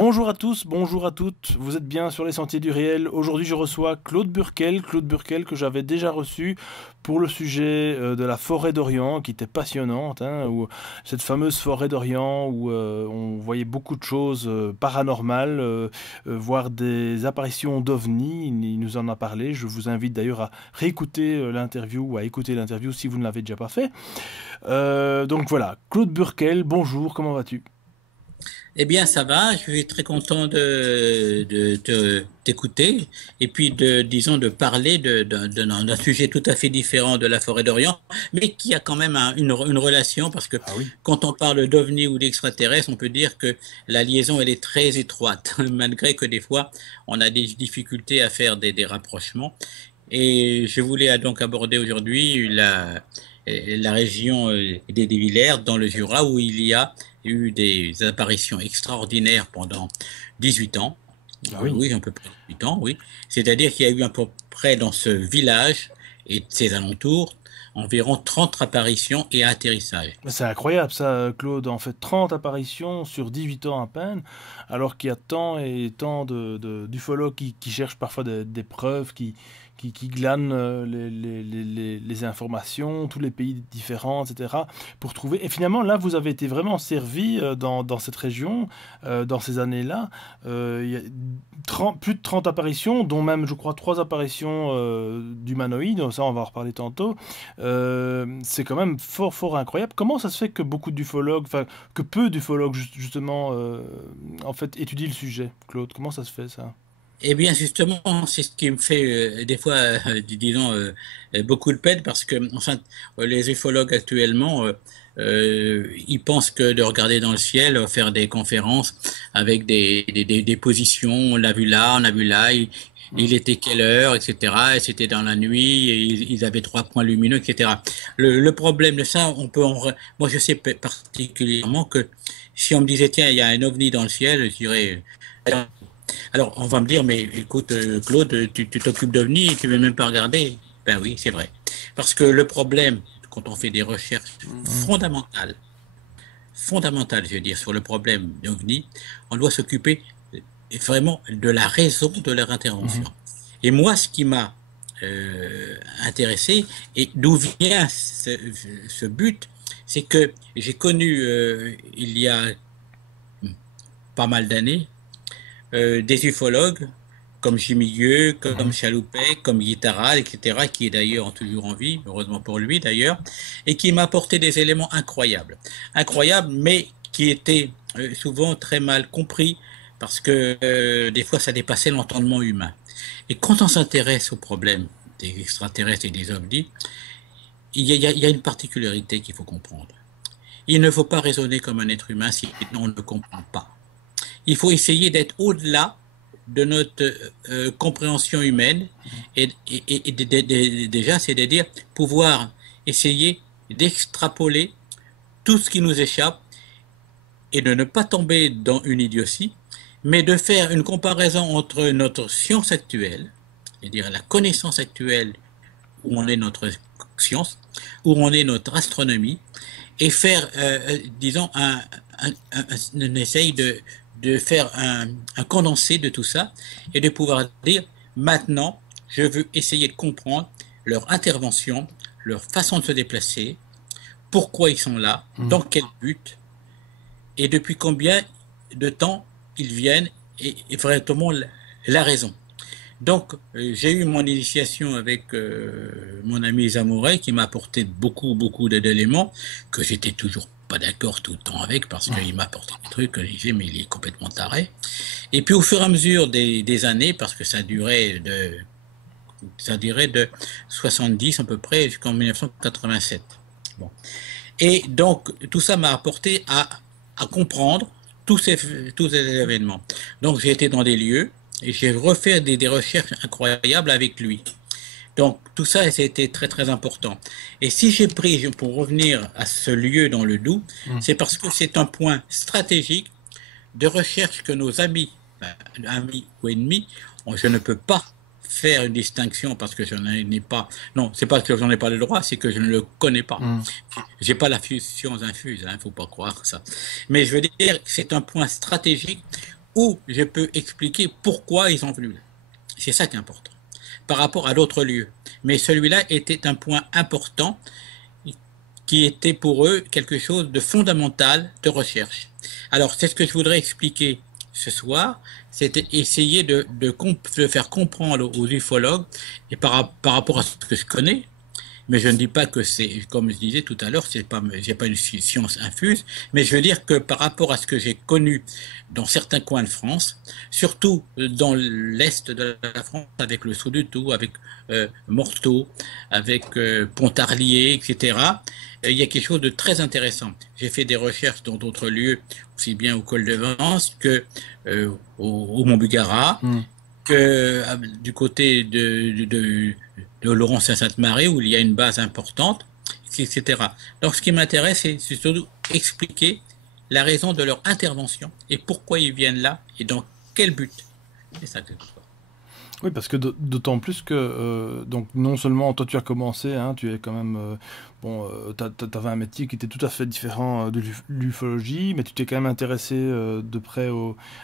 Bonjour à tous, bonjour à toutes, vous êtes bien sur les Sentiers du Réel. Aujourd'hui je reçois Claude Burkel, que j'avais déjà reçu pour le sujet de la forêt d'Orient qui était passionnante, hein, cette fameuse forêt d'Orient où on voyait beaucoup de choses paranormales, voire des apparitions d'ovnis. Il nous en a parlé, je vous invite d'ailleurs à réécouter l'interview ou à écouter l'interview si vous ne l'avez déjà pas fait. Donc voilà, Claude Burkel, bonjour, comment vas-tu? Eh bien, ça va. Je suis très content t'écouter et puis disons, de parler d'un sujet tout à fait différent de la forêt d'Orient, mais qui a quand même une relation parce que Ah oui. quand on parle d'ovnis ou d'extraterrestres, on peut dire que la liaison, elle est très étroite, malgré que des fois, on a des difficultés à faire des rapprochements. Et je voulais donc aborder aujourd'hui la région des Villers dans le Jura où il y a eu des apparitions extraordinaires pendant 18 ans. Ah oui. Oui, à peu près 18 ans, oui. C'est-à-dire qu'il y a eu à peu près dans ce village et ses alentours environ 30 apparitions et atterrissages. C'est incroyable ça, Claude. En fait, 30 apparitions sur 18 ans à peine, alors qu'il y a tant et tant d'ufologues qui cherchent parfois des preuves, qui glanent les informations, tous les pays différents, etc., pour trouver. Et finalement, là, vous avez été vraiment servi dans cette région, dans ces années-là. Il y a plus de 30 apparitions, dont même, je crois, 3 apparitions d'humanoïdes. Ça, on va en reparler tantôt. C'est quand même fort, fort incroyable. Comment ça se fait que beaucoup d'ufologues, enfin, que peu d'ufologues, justement, en fait, étudient le sujet, Claude? Comment ça se fait, ça? Eh bien, justement, c'est ce qui me fait des fois, disons, beaucoup de peine parce que enfin, les ufologues actuellement, ils pensent que de regarder dans le ciel, faire des conférences avec des positions, on l'a vu là, on a vu là, Hmm. il était quelle heure, etc. Et c'était dans la nuit, et ils avaient trois points lumineux, etc. Le problème de ça, moi je sais particulièrement que si on me disait, tiens, il y a un ovni dans le ciel, je dirais, alors, on va me dire, mais écoute, Claude, tu t'occupes d'OVNI et tu veux même pas regarder. Ben oui, c'est vrai. Parce que le problème, quand on fait des recherches Hmm. fondamentales, je veux dire, sur le problème d'OVNI, on doit s'occuper vraiment de la raison de leur intervention. Mhm. Et moi, ce qui m'a intéressé et d'où vient ce but, c'est que j'ai connu il y a pas mal d'années des ufologues comme Jimmy comme Mhm. Chaloupet, comme Guittara, etc., qui est d'ailleurs toujours en vie, heureusement pour lui d'ailleurs, et qui m'a apporté des éléments incroyables. Incroyables, mais qui étaient souvent très mal compris, parce que des fois ça dépassait l'entendement humain. Et quand on s'intéresse au problème des extraterrestres et des ovnis, il y a une particularité qu'il faut comprendre. Il ne faut pas raisonner comme un être humain si on ne le comprend pas. Il faut essayer d'être au-delà de notre compréhension humaine déjà, c'est-à-dire pouvoir essayer d'extrapoler tout ce qui nous échappe et de ne pas tomber dans une idiotie, mais de faire une comparaison entre notre science actuelle, c'est-à-dire la connaissance actuelle où on est notre science, où on est notre astronomie, et faire, disons, on essaye de faire un condensé de tout ça et de pouvoir dire, maintenant, je veux essayer de comprendre leur intervention, leur façon de se déplacer, pourquoi ils sont là, Mhm. dans quel but, et depuis combien de temps ils viennent, et vraiment la raison. Donc, j'ai eu mon initiation avec mon ami Zamouret qui m'a apporté beaucoup, beaucoup d'éléments que j'étais toujours pas d'accord tout le temps avec parce qu'il m'a apporté des trucs que je disais mais il est complètement taré. Et puis au fur et à mesure des années, parce que ça durait de 70 à peu près jusqu'en 1987. Bon. Et donc tout ça m'a apporté à comprendre tous ces événements. Donc j'ai été dans des lieux et j'ai refait des recherches incroyables avec lui. Donc tout ça, c'était très très important. Et si j'ai pris, pour revenir à ce lieu dans le Doubs, Mhm. c'est parce que c'est un point stratégique de recherche que nos amis, amis ou ennemis, je ne peux pas faire une distinction parce que je n'en ai pas. Non, c'est pas que j'en ai pas le droit, c'est que je ne le connais pas. Mhm. J'ai pas la science infuse, hein, faut pas croire ça. Mais je veux dire, c'est un point stratégique ou je peux expliquer pourquoi ils ont venu là. C'est ça qui est important, par rapport à d'autres lieux. Mais celui-là était un point important qui était pour eux quelque chose de fondamental de recherche. Alors, c'est ce que je voudrais expliquer ce soir, c'était essayer de faire comprendre aux ufologues, et par rapport à ce que je connais, mais je ne dis pas que c'est, comme je disais tout à l'heure, j'ai pas une science infuse, mais je veux dire que par rapport à ce que j'ai connu dans certains coins de France, surtout dans l'est de la France, avec le Sous-du-Tout, avec Morteau, avec Pontarlier, etc., il y a quelque chose de très intéressant. J'ai fait des recherches dans d'autres lieux, aussi bien au col de Vence que au Mont-Bugara, que du côté de Laurent-Sainte-Marie, où il y a une base importante, etc. Donc ce qui m'intéresse, c'est surtout expliquer la raison de leur intervention et pourquoi ils viennent là et dans quel but. C'est ça que je vois. Oui, parce que d'autant plus que donc non seulement toi tu as commencé, hein, tu es quand même t'avais un métier qui était tout à fait différent de l'ufologie, mais tu t'es quand même intéressé de près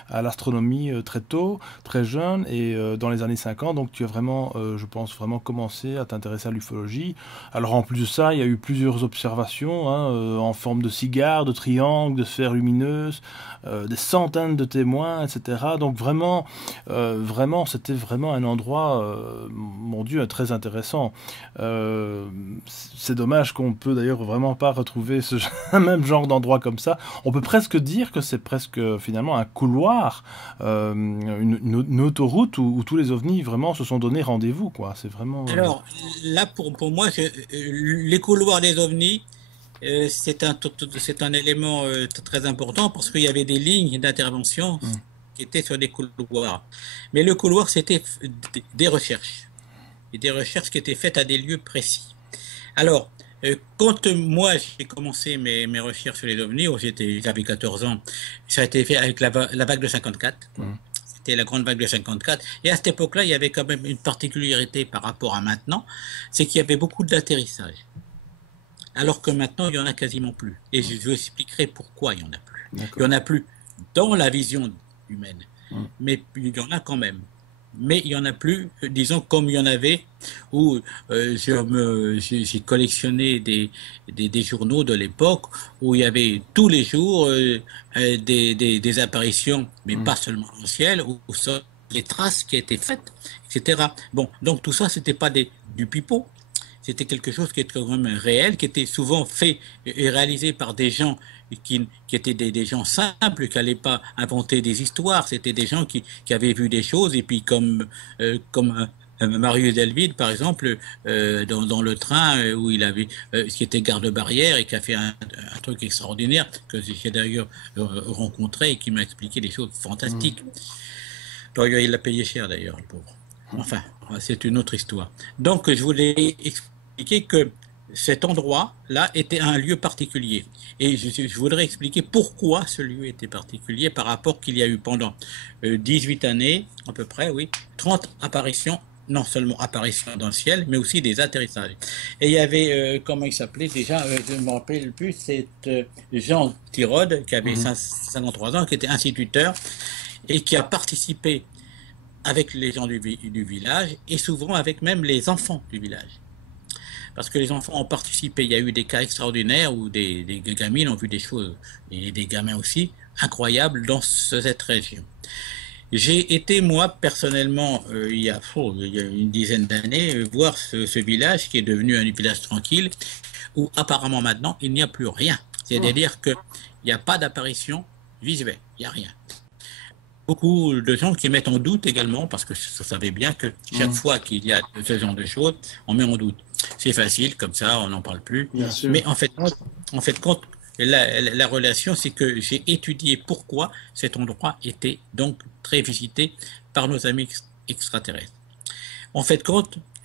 à l'astronomie très tôt, très jeune, et dans les années 50, donc tu as vraiment, je pense vraiment commencé à t'intéresser à l'ufologie. Alors en plus de ça, il y a eu plusieurs observations hein, en forme de cigares, de triangles, de sphères lumineuses, des centaines de témoins, etc. Donc vraiment, c'était vraiment un endroit, mon Dieu, très intéressant. C'est dommage qu'on peut d'ailleurs vraiment pas retrouver ce même genre d'endroit comme ça. On peut presque dire que c'est presque finalement un couloir, une autoroute où tous les ovnis vraiment se sont donné rendez-vous, quoi. C'est vraiment. Alors là, pour moi, les couloirs des ovnis, c'est un élément très important parce qu'il y avait des lignes d'intervention qui étaient sur des couloirs. Mais le couloir, c'était des recherches. Et des recherches qui étaient faites à des lieux précis. Alors, quand moi j'ai commencé mes recherches sur les ovnis, j'avais 14 ans, ça a été fait avec la vague de 54. C'était la grande vague de 54. Et à cette époque-là, il y avait quand même une particularité par rapport à maintenant, c'est qu'il y avait beaucoup d'atterrissages. Alors que maintenant, il n'y en a quasiment plus. Et je vous expliquerai pourquoi il n'y en a plus. Il n'y en a plus dans la vision humaine, mais il y en a quand même. Mais il n'y en a plus, disons, comme il y en avait, où j'ai collectionné des journaux de l'époque, où il y avait tous les jours des apparitions, mais pas seulement dans le ciel, où des traces qui étaient faites, etc. Bon, donc tout ça, c'était pas du pipeau. C'était quelque chose qui était quand même réel, qui était souvent fait et réalisé par des gens qui étaient des gens simples, qui n'allaient pas inventer des histoires. C'était des gens qui avaient vu des choses. Et puis comme Marius Delville, par exemple, dans le train où il avait, qui était garde-barrière et qui a fait un truc extraordinaire, que j'ai d'ailleurs rencontré et qui m'a expliqué des choses fantastiques. D'ailleurs, il l'a payé cher, d'ailleurs, le pauvre. Enfin, c'est une autre histoire. Donc, je voulais expliquer que cet endroit-là était un lieu particulier. Et je voudrais expliquer pourquoi ce lieu était particulier par rapport qu'il y a eu pendant 18 années, à peu près, oui, 30 apparitions, non seulement apparitions dans le ciel, mais aussi des atterrissages. Et il y avait, comment il s'appelait déjà, je ne me rappelle plus, c'est Jean Tirode, qui avait 53 ans, qui était instituteur, et qui a participé avec les gens du village, et souvent avec même les enfants du village. Parce que les enfants ont participé. Il y a eu des cas extraordinaires où des gamines ont vu des choses, et des gamins aussi, incroyables dans cette région. J'ai été, moi, personnellement, il y a une dizaine d'années, voir ce village qui est devenu un village tranquille, où apparemment maintenant, il n'y a plus rien. C'est-à-dire qu'il n'y a pas d'apparition visuelle, il n'y a rien. Beaucoup de gens qui mettent en doute également, parce que vous savez bien que chaque fois qu'il y a ce genre de choses, on met en doute. C'est facile, comme ça, on n'en parle plus. Mais en fait, la relation, c'est que j'ai étudié pourquoi cet endroit était donc très visité par nos amis extraterrestres. En fait,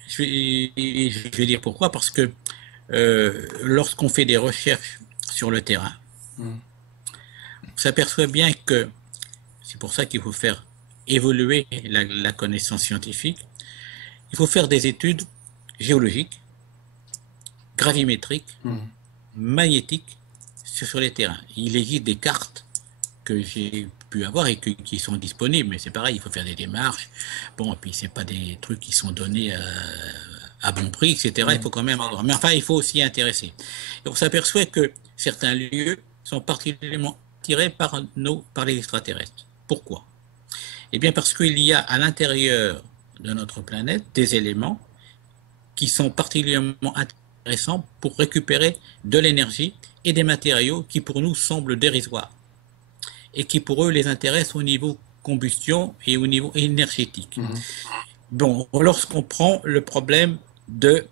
je vais dire pourquoi, parce que lorsqu'on fait des recherches sur le terrain, on s'aperçoit bien que c'est pour ça qu'il faut faire évoluer la connaissance scientifique. Il faut faire des études géologiques, gravimétriques, magnétiques sur les terrains. Il existe des cartes que j'ai pu avoir et qui sont disponibles. Mais c'est pareil, il faut faire des démarches. Bon, et puis c'est pas des trucs qui sont donnés à bon prix, etc. Il faut quand même avoir. Mais enfin, il faut aussi y intéresser. Et on s'aperçoit que certains lieux sont particulièrement attirés par les extraterrestres. Pourquoi? Eh bien, parce qu'il y a à l'intérieur de notre planète des éléments qui sont particulièrement intéressants pour récupérer de l'énergie et des matériaux qui pour nous semblent dérisoires et qui pour eux les intéressent au niveau combustion et au niveau énergétique. Bon, lorsqu'on prend le problème de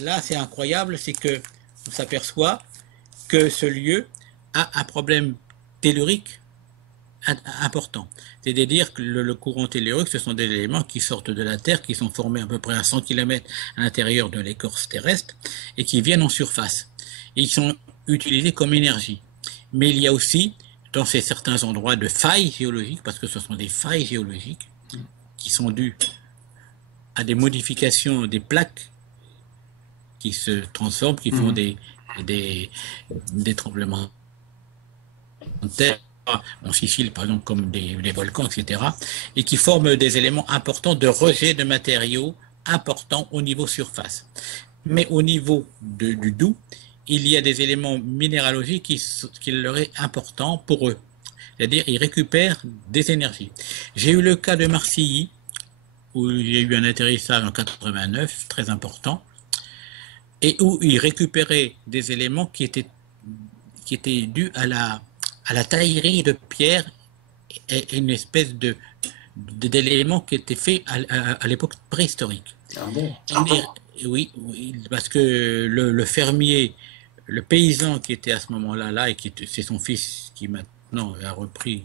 là c'est incroyable, c'est que on s'aperçoit que ce lieu a un problème tellurique important. C'est-à-dire que le courant tellurique, ce sont des éléments qui sortent de la Terre, qui sont formés à peu près à 100 km à l'intérieur de l'écorce terrestre et qui viennent en surface. Et ils sont utilisés comme énergie. Mais il y a aussi, dans certains endroits, de failles géologiques, parce que ce sont des failles géologiques qui sont dues à des modifications des plaques qui se transforment, qui font des tremblements de terre, en Sicile par exemple, comme des volcans, etc., et qui forment des éléments importants de rejet de matériaux importants au niveau surface. Mais au niveau du doux, il y a des éléments minéralogiques qui leur est important pour eux. C'est-à-dire ils récupèrent des énergies. J'ai eu le cas de Marcilly, où il y a eu un atterrissage en 89, très important, et où ils récupéraient des éléments qui étaient dus à la taillerie de pierre et une espèce d'éléments qui étaient faits à l'époque préhistorique. Ah bon? Oui, parce que le fermier, le paysan qui était à ce moment-là, et c'est son fils qui maintenant a repris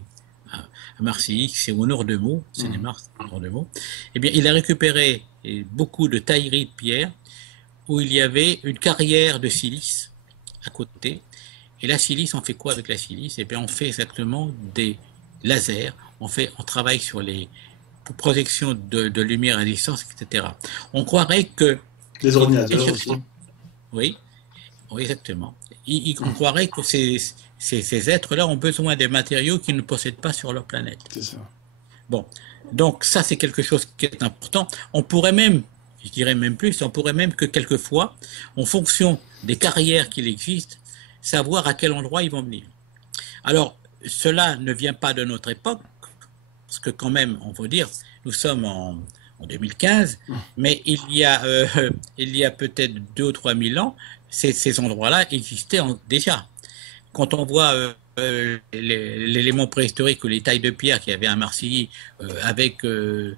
à Marcilly, c'est au nord de Meaux, c'est des Mars, au nord de Meaux, eh bien, il a récupéré beaucoup de tailleries de pierre où il y avait une carrière de silice à côté. Et la silice, on fait quoi avec la silice? Eh bien, on fait exactement des lasers, on travaille sur les projections de lumière à distance, etc. On croirait que... Les ordinateurs aussi. Oui, exactement. On croirait que ces êtres-là ont besoin des matériaux qu'ils ne possèdent pas sur leur planète. C'est ça. Bon, donc ça c'est quelque chose qui est important. On pourrait même, je dirais même plus, on pourrait même que quelquefois, en fonction des carrières qu'il existe, savoir à quel endroit ils vont venir. Alors, cela ne vient pas de notre époque, parce que quand même, on faut dire, nous sommes en 2015, mais il y a peut-être 2 ou 3 000 ans, ces endroits-là existaient déjà. Quand on voit l'élément préhistorique ou les tailles de pierre qu'il y avait à Marcilly, avec des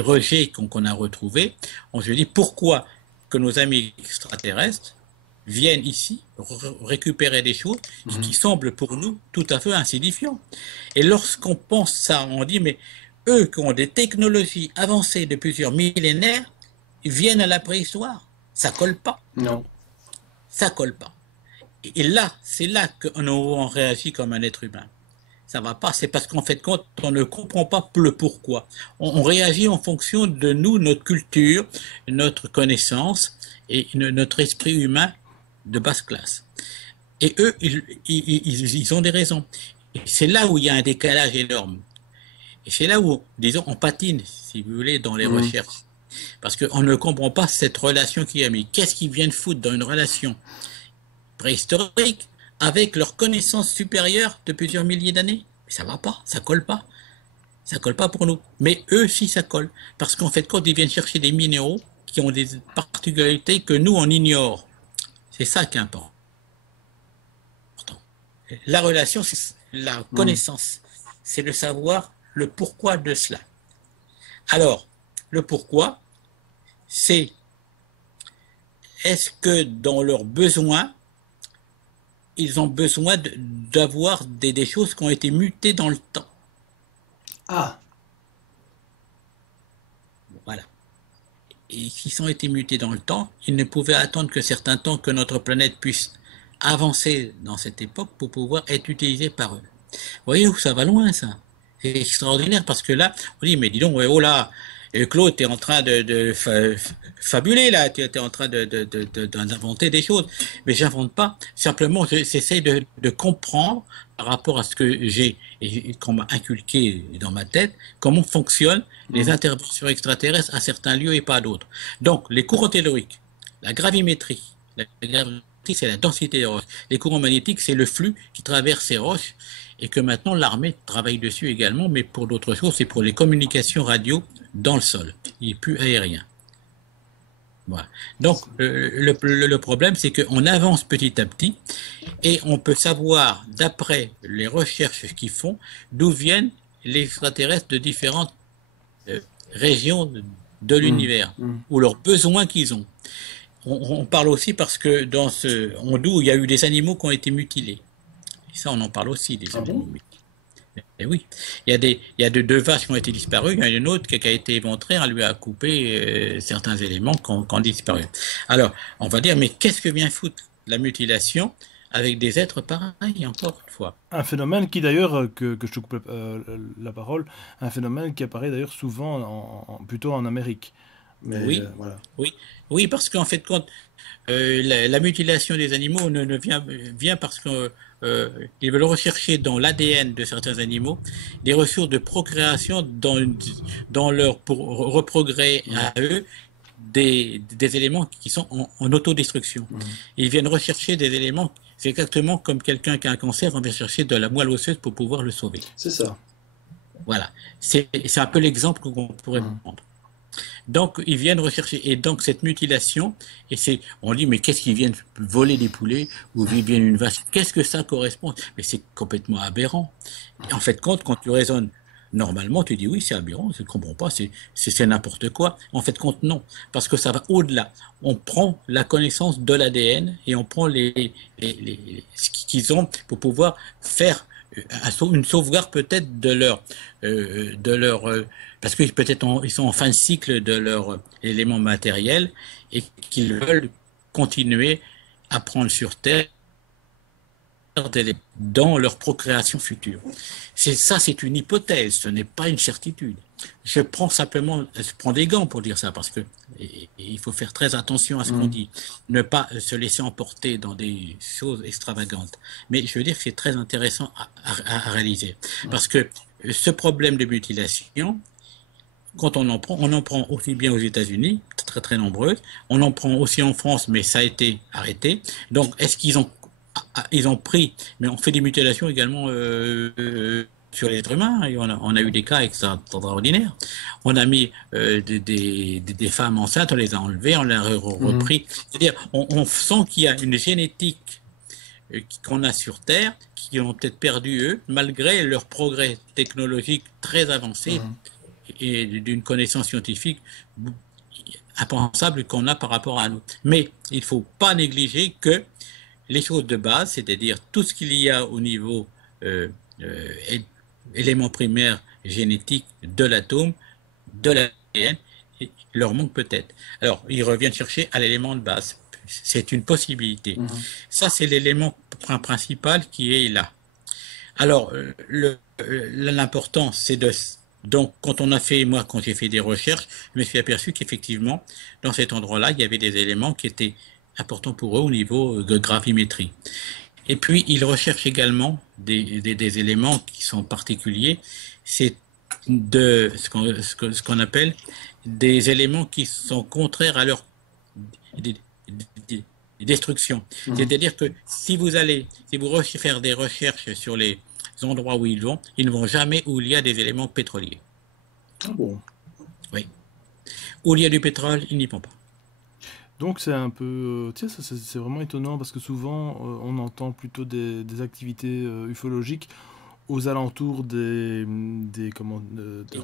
rejets qu'on a retrouvés, on se dit pourquoi que nos amis extraterrestres viennent ici récupérer des choses qui semblent pour nous tout à fait insignifiantes. Et lorsqu'on pense ça, on dit mais eux qui ont des technologies avancées de plusieurs millénaires, ils viennent à la préhistoire. Ça colle pas. Non. Ça colle pas. Et là, c'est là qu'on réagit comme un être humain. Ça va pas, c'est parce qu'en fait, quand on ne comprend pas le pourquoi, on réagit en fonction de nous, notre culture, notre connaissance et notre esprit humain de basse classe. Et eux, ils ont des raisons. Et c'est là où il y a un décalage énorme. Et c'est là où, disons, on patine, si vous voulez, dans les recherches. Parce qu'on ne comprend pas cette relation qu'il y a. Mais qu'est-ce qu'ils viennent foutre dans une relation préhistorique avec leur connaissance supérieure de plusieurs milliers d'années? Ça va pas, ça colle pas. Ça colle pas pour nous. Mais eux, si, ça colle. Parce qu'en fait, quand ils viennent chercher des minéraux qui ont des particularités que nous, on ignore. C'est ça qui est important. La relation, c'est la connaissance. C'est de savoir le pourquoi de cela. Alors, le pourquoi, c'est est-ce que dans leurs besoins, ils ont besoin d'avoir des choses qui ont été mutées dans le temps. Ah. Voilà. Et qui ont été mutés dans le temps, ils ne pouvaient attendre que certains temps que notre planète puisse avancer dans cette époque pour pouvoir être utilisée par eux. Vous voyez où ça va loin, ça? C'est extraordinaire parce que là, on dit, mais dis donc, oh là, Et Claude, tu es en train de fabuler là, tu es en train d'inventer des choses. Mais j'invente pas. Simplement, j'essaie de comprendre par rapport à ce que j'ai et qu'on m'a inculqué dans ma tête, comment fonctionnent les interventions extraterrestres à certains lieux et pas à d'autres. Donc, les courants telluriques, la gravimétrie, c'est la densité des roches. Les courants magnétiques, c'est le flux qui traverse ces roches et que maintenant l'armée travaille dessus également, mais pour d'autres choses, c'est pour les communications radio dans le sol. Il n'est plus aérien. Voilà. Donc, le problème, c'est qu'on avance petit à petit et on peut savoir, d'après les recherches qu'ils font, d'où viennent les extraterrestres de différentes régions de l'univers, ou leurs besoins qu'ils ont. On parle aussi parce que dans ce Hondou, il y a eu des animaux qui ont été mutilés. Et ça, on en parle aussi, des animaux mutilés. Et oui, il y a deux vaches qui ont été disparues, il y en a une autre qui a été éventrée, on lui a coupé certains éléments qui ont disparu. Alors, on va dire, mais qu'est-ce que vient foutre la mutilation avec des êtres pareils, encore une fois? Un phénomène qui d'ailleurs, que je te coupe la parole, un phénomène qui apparaît d'ailleurs souvent plutôt en Amérique. Mais, oui, voilà. oui, parce qu'en fait, la mutilation des animaux ne vient parce que ils veulent rechercher dans l'ADN de certains animaux des ressources de procréation dans leur pour reprogrer à eux des éléments qui sont en autodestruction. Ils viennent rechercher des éléments, c'est exactement comme quelqu'un qui a un cancer, on vient chercher de la moelle osseuse pour pouvoir le sauver. C'est ça. Voilà, c'est un peu l'exemple qu'on pourrait prendre. Donc, ils viennent rechercher. Et donc, cette mutilation, on dit, mais qu'est-ce qu'ils viennent voler des poulets ou ils viennent une vache? Qu'est-ce que ça correspond? Mais c'est complètement aberrant. Et en fait, quand tu raisonnes normalement, tu dis, oui, c'est aberrant, je ne comprends pas, c'est n'importe quoi. En fait, compte, non. Parce que ça va au-delà. On prend la connaissance de l'ADN et on prend ce qu'ils ont pour pouvoir faire une sauvegarde peut-être de leur parce que peut-être ils sont en fin de cycle de leur élément matériel et qu'ils veulent continuer à prendre sur Terre dans leur procréation future. C'est une hypothèse, ce n'est pas une certitude. Je prends des gants pour dire ça parce que il faut faire très attention à ce qu'on dit, ne pas se laisser emporter dans des choses extravagantes. Mais je veux dire que c'est très intéressant à réaliser parce que ce problème de mutilation, quand on en prend aussi bien aux États-Unis, très très nombreuses, on en prend aussi en France, mais ça a été arrêté. Donc, est-ce qu'ils ont pris, mais on fait des mutilations également sur les êtres humains, et on a eu des cas extraordinaires. On a mis des femmes enceintes, on les a enlevées, on les a repris. C'est-à-dire, on sent qu'il y a une génétique qu'on a sur Terre, qui ont peut-être perdu eux, malgré leur progrès technologique très avancé et d'une connaissance scientifique impensable qu'on a par rapport à nous. Mais il ne faut pas négliger que les choses de base, c'est-à-dire tout ce qu'il y a au niveau éléments primaires génétiques de l'atome, de l'ADN, leur manque peut-être. Alors, ils reviennent chercher à l'élément de base. C'est une possibilité. Ça, c'est l'élément principal qui est là. Alors, l'important, c'est donc, quand j'ai fait des recherches, je me suis aperçu qu'effectivement, dans cet endroit-là, il y avait des éléments qui étaient importants pour eux au niveau de gravimétrie. Et puis, ils recherchent également des éléments qui sont particuliers. C'est ce qu'on appelle des éléments qui sont contraires à leur destruction. C'est-à-dire que si vous faire des recherches sur les endroits où ils ne vont jamais où il y a des éléments pétroliers. Ah bon? Oui. Où il y a du pétrole, ils n'y vont pas. Donc c'est un peu... tiens, c'est vraiment étonnant parce que souvent on entend plutôt des activités ufologiques aux alentours des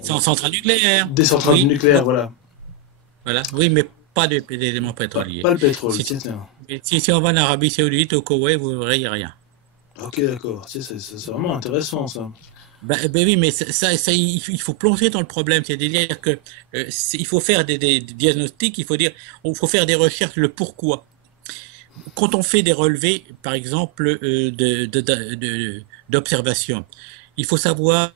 centrales nucléaires. Des centrales nucléaires, voilà. Voilà. Oui, mais pas d'éléments pétroliers. Pas le pétrole, si on va en Arabie Saoudite, au Koweït, vous ne verrez rien. Ok, d'accord. C'est vraiment intéressant, ça. Ben oui, mais il faut plonger dans le problème. C'est-à-dire que il faut faire des diagnostics, il faut faire des recherches, le pourquoi. Quand on fait des relevés, par exemple, d'observation, il faut savoir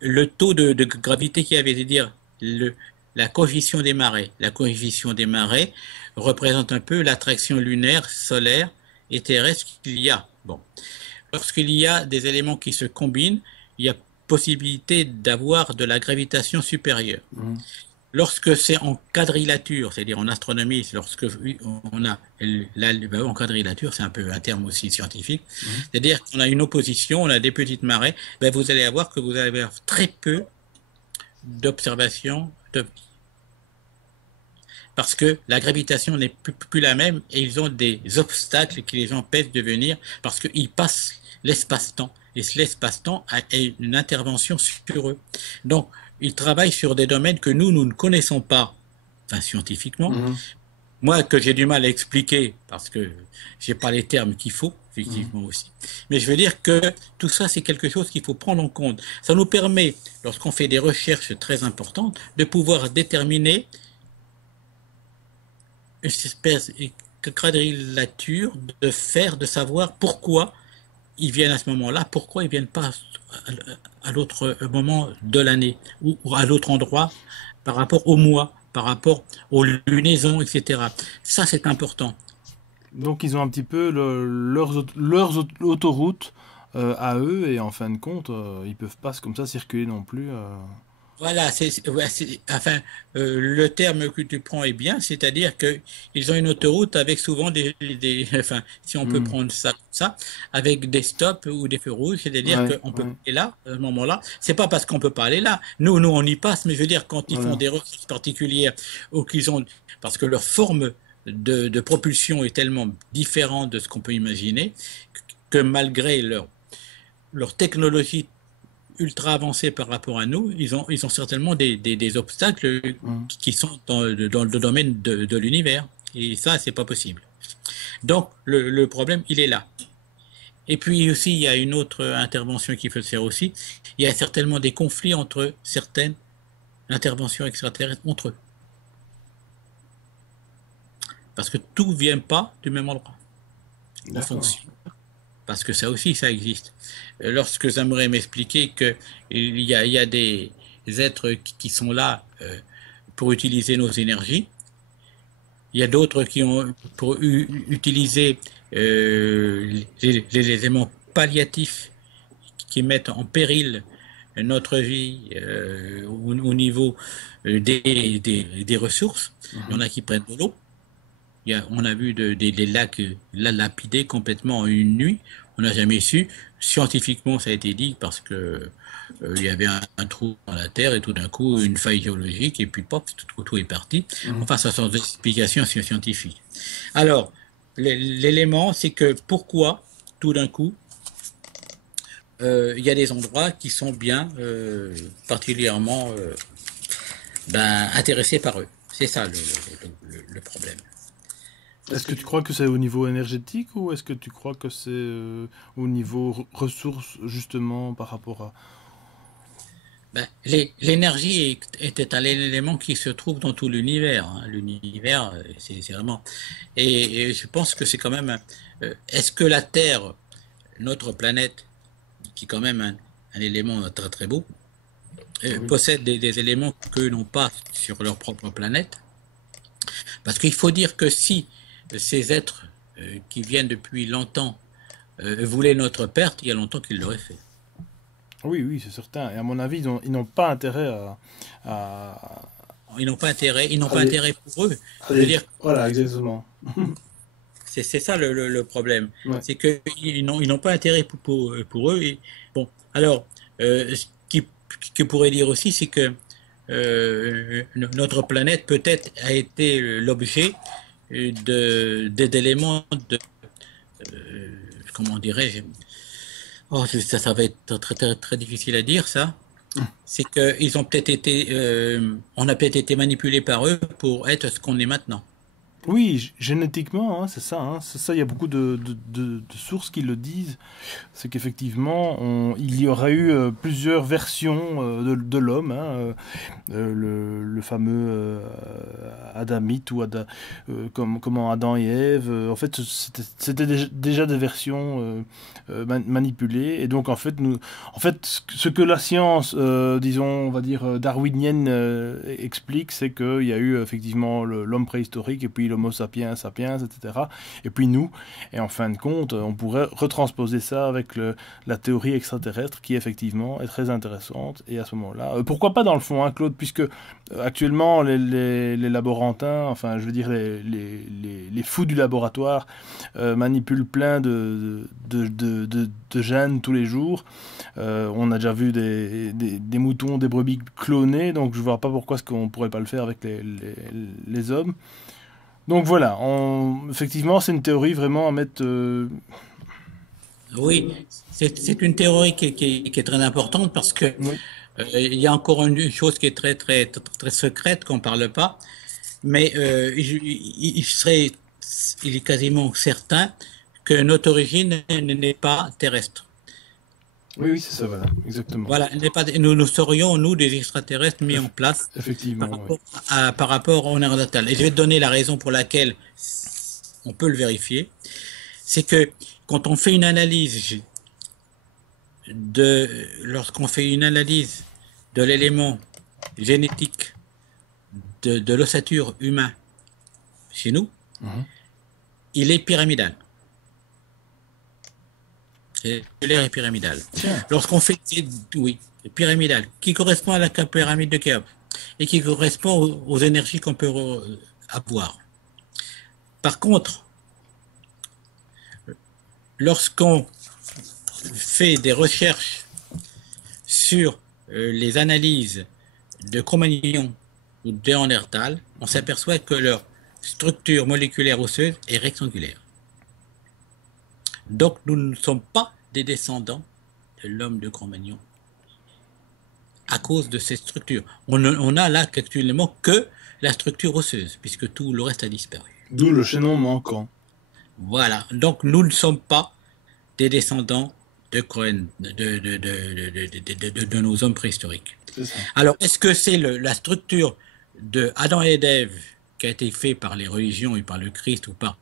le taux de gravité qu'il y avait. C'est-à-dire, le, la coefficient des marées. La coefficient des marées représente un peu l'attraction lunaire, solaire et terrestre qu'il y a. Bon. Lorsqu'il y a des éléments qui se combinent, il y a possibilité d'avoir de la gravitation supérieure. Lorsque c'est en quadrilature, c'est-à-dire en astronomie, lorsque on a en quadrilature, c'est un peu un terme aussi scientifique, c'est-à-dire qu'on a une opposition, on a des petites marées, ben vous allez avoir que vous allez avoir très peu d'observations parce que la gravitation n'est plus la même et ils ont des obstacles qui les empêchent de venir parce qu'ils passent l'espace-temps et l'espace-temps a une intervention sur eux. Donc, ils travaillent sur des domaines que nous ne connaissons pas, enfin scientifiquement. Moi, que j'ai du mal à expliquer parce que j'ai pas les termes qu'il faut, effectivement aussi. Mais je veux dire que tout ça, c'est quelque chose qu'il faut prendre en compte. Ça nous permet, lorsqu'on fait des recherches très importantes, de pouvoir déterminer une espèce de quadrilature, de savoir pourquoi ils viennent à ce moment-là, pourquoi ils viennent pas à l'autre moment de l'année ou à l'autre endroit par rapport au mois, par rapport aux lunaisons, etc. Ça, c'est important. Donc ils ont un petit peu leurs autoroutes à eux et en fin de compte, ils peuvent pas comme ça circuler non plus. Voilà, enfin, le terme que tu prends est bien, c'est-à-dire qu'ils ont une autoroute avec souvent enfin, si on peut prendre ça, avec des stops ou des feux rouges, c'est-à-dire qu'on peut aller là, à ce moment-là. C'est pas parce qu'on peut pas aller là. Nous, on y passe, mais je veux dire, quand ils font des recherches particulières ou qu'ils ont, parce que leur forme de propulsion est tellement différente de ce qu'on peut imaginer, que malgré leur technologie ultra avancés par rapport à nous, ils ont certainement des obstacles qui sont dans le domaine de l'univers. Et ça, c'est pas possible. Donc, le problème, il est là. Et puis aussi, il y a une autre intervention qu'il faut faire aussi. Il y a certainement des conflits entre certaines interventions extraterrestres entre eux. Parce que tout ne vient pas du même endroit. En fonction. Parce que ça aussi, ça existe. Lorsque j'aimerais m'expliquer qu'il y a des êtres qui sont là pour utiliser nos énergies, il y a d'autres qui ont pour utiliser les éléments palliatifs qui mettent en péril notre vie au niveau des ressources. Il y en a qui prennent de l'eau. On a vu des lacs lapidés complètement en une nuit. On n'a jamais su. Scientifiquement, ça a été dit parce que il y avait un trou dans la terre et tout d'un coup une faille géologique et puis pop, tout est parti. Enfin, ça sort d'explications scientifiques. Alors, l'élément, c'est que pourquoi tout d'un coup il y a des endroits qui sont bien particulièrement intéressés par eux. C'est ça le problème. Est-ce que tu crois que c'est au niveau énergétique ou est-ce que tu crois que c'est au niveau ressources justement par rapport à... L'énergie est un élément qui se trouve dans tout l'univers. Hein. L'univers, c'est vraiment... Et je pense que c'est quand même... est-ce que la Terre, notre planète, qui est quand même un élément très très beau, possède des éléments qu'eux n'ont pas sur leur propre planète? Parce qu'il faut dire que si ces êtres qui viennent depuis longtemps voulaient notre perte, il y a longtemps qu'ils l'auraient fait. Oui, c'est certain. Et à mon avis, ils n'ont pas intérêt à... Ils n'ont pas intérêt pour eux. Voilà, exactement. C'est ça le problème. Ouais. C'est qu'ils n'ont pas intérêt pour eux. Et, bon, alors, ce qui pourrait dire aussi, c'est que notre planète peut-être a été l'objet d'éléments comment dirais-je, ça va être très, très, très difficile à dire ça. C'est qu'ils ont peut-être été on a peut-être été manipulés par eux pour être ce qu'on est maintenant. Oui, génétiquement, hein, c'est ça. Hein, c'est ça. Il y a beaucoup de sources qui le disent. C'est qu'effectivement, il y aurait eu plusieurs versions de l'homme. Hein, le fameux Adamite ou comment Adam et Ève. En fait, c'était déjà des versions manipulées. Et donc, en fait, ce que la science, disons, on va dire darwinienne, explique, c'est qu'il y a eu effectivement l'homme préhistorique et puis l'Homo sapiens sapiens, etc. Et puis nous. Et en fin de compte, on pourrait retransposer ça avec la théorie extraterrestre qui effectivement est très intéressante. Et à ce moment-là, pourquoi pas dans le fond, hein, Claude, puisque actuellement les laborantins, enfin je veux dire les fous du laboratoire manipulent plein de gènes tous les jours. On a déjà vu des moutons, des brebis clonés, donc je vois pas pourquoi est-ce qu'on pourrait pas le faire avec les hommes. Donc voilà, effectivement c'est une théorie vraiment à mettre... Oui, c'est une théorie qui est très importante parce que Oui, il y a encore une chose qui est très secrète qu'on ne parle pas, mais il est quasiment certain que notre origine n'est pas terrestre. oui, oui, c'est ça, voilà, exactement. Voilà, elle n'est pas, nous serions, nous, des extraterrestres mis en place Effectivement, oui. par rapport au néandertal. Et je vais te donner la raison pour laquelle on peut le vérifier. C'est que quand on fait une analyse lorsqu'on fait une analyse de l'élément génétique de l'ossature humain chez nous, Mhm. il est pyramidal. Cellulaire et pyramidal. Tiens, Lorsqu'on fait, oui, pyramidal, qui correspond à la pyramide de Khéops et qui correspond aux énergies qu'on peut avoir. Par contre, lorsqu'on fait des recherches sur les analyses de Cro-Magnon ou de Néandertal, on s'aperçoit que leur structure moléculaire osseuse est rectangulaire. Donc nous ne sommes pas des descendants de l'homme de Cro-Magnon à cause de cette structure. On a là actuellement que la structure osseuse, puisque tout le reste a disparu. d'où le chaînon manquant. Voilà, donc nous ne sommes pas des descendants de nos hommes préhistoriques. C'est ça. Alors, est-ce que c'est la structure de Adam et Ève qui a été fait par les religions et par le Christ ou par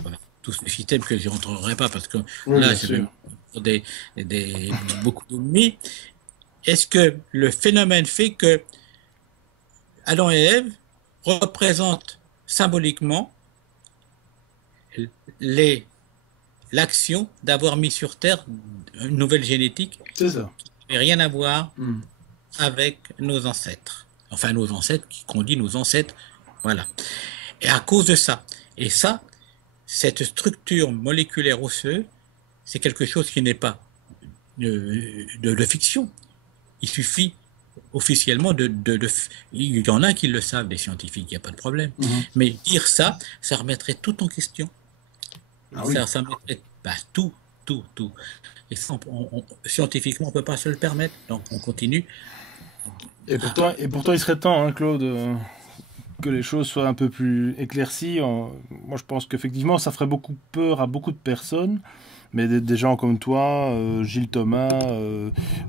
voilà, tout ce système que je rentrerai pas parce que Oui, là, bien c'est sûr. beaucoup d'ennemis. Est-ce que le phénomène fait que Adam et Ève représentent symboliquement l'action d'avoir mis sur Terre une nouvelle génétique C'est ça. qui n'a rien à voir Mm. avec nos ancêtres. Enfin, nos ancêtres, qu'on dit nos ancêtres, voilà. Et à cause de ça, et ça, cette structure moléculaire osseuse, c'est quelque chose qui n'est pas de fiction. Il suffit officiellement il y en a qui le savent, des scientifiques, il n'y a pas de problème. Mais dire ça, ça remettrait tout en question. Ah oui. Ça mettrait tout. Et ça, scientifiquement, on ne peut pas se le permettre. Donc, on continue. Et pourtant, il serait temps, hein, Claude, que les choses soient un peu plus éclaircies. Moi, je pense qu'effectivement, ça ferait beaucoup peur à beaucoup de personnes. Mais des gens comme toi, Gilles Thomas,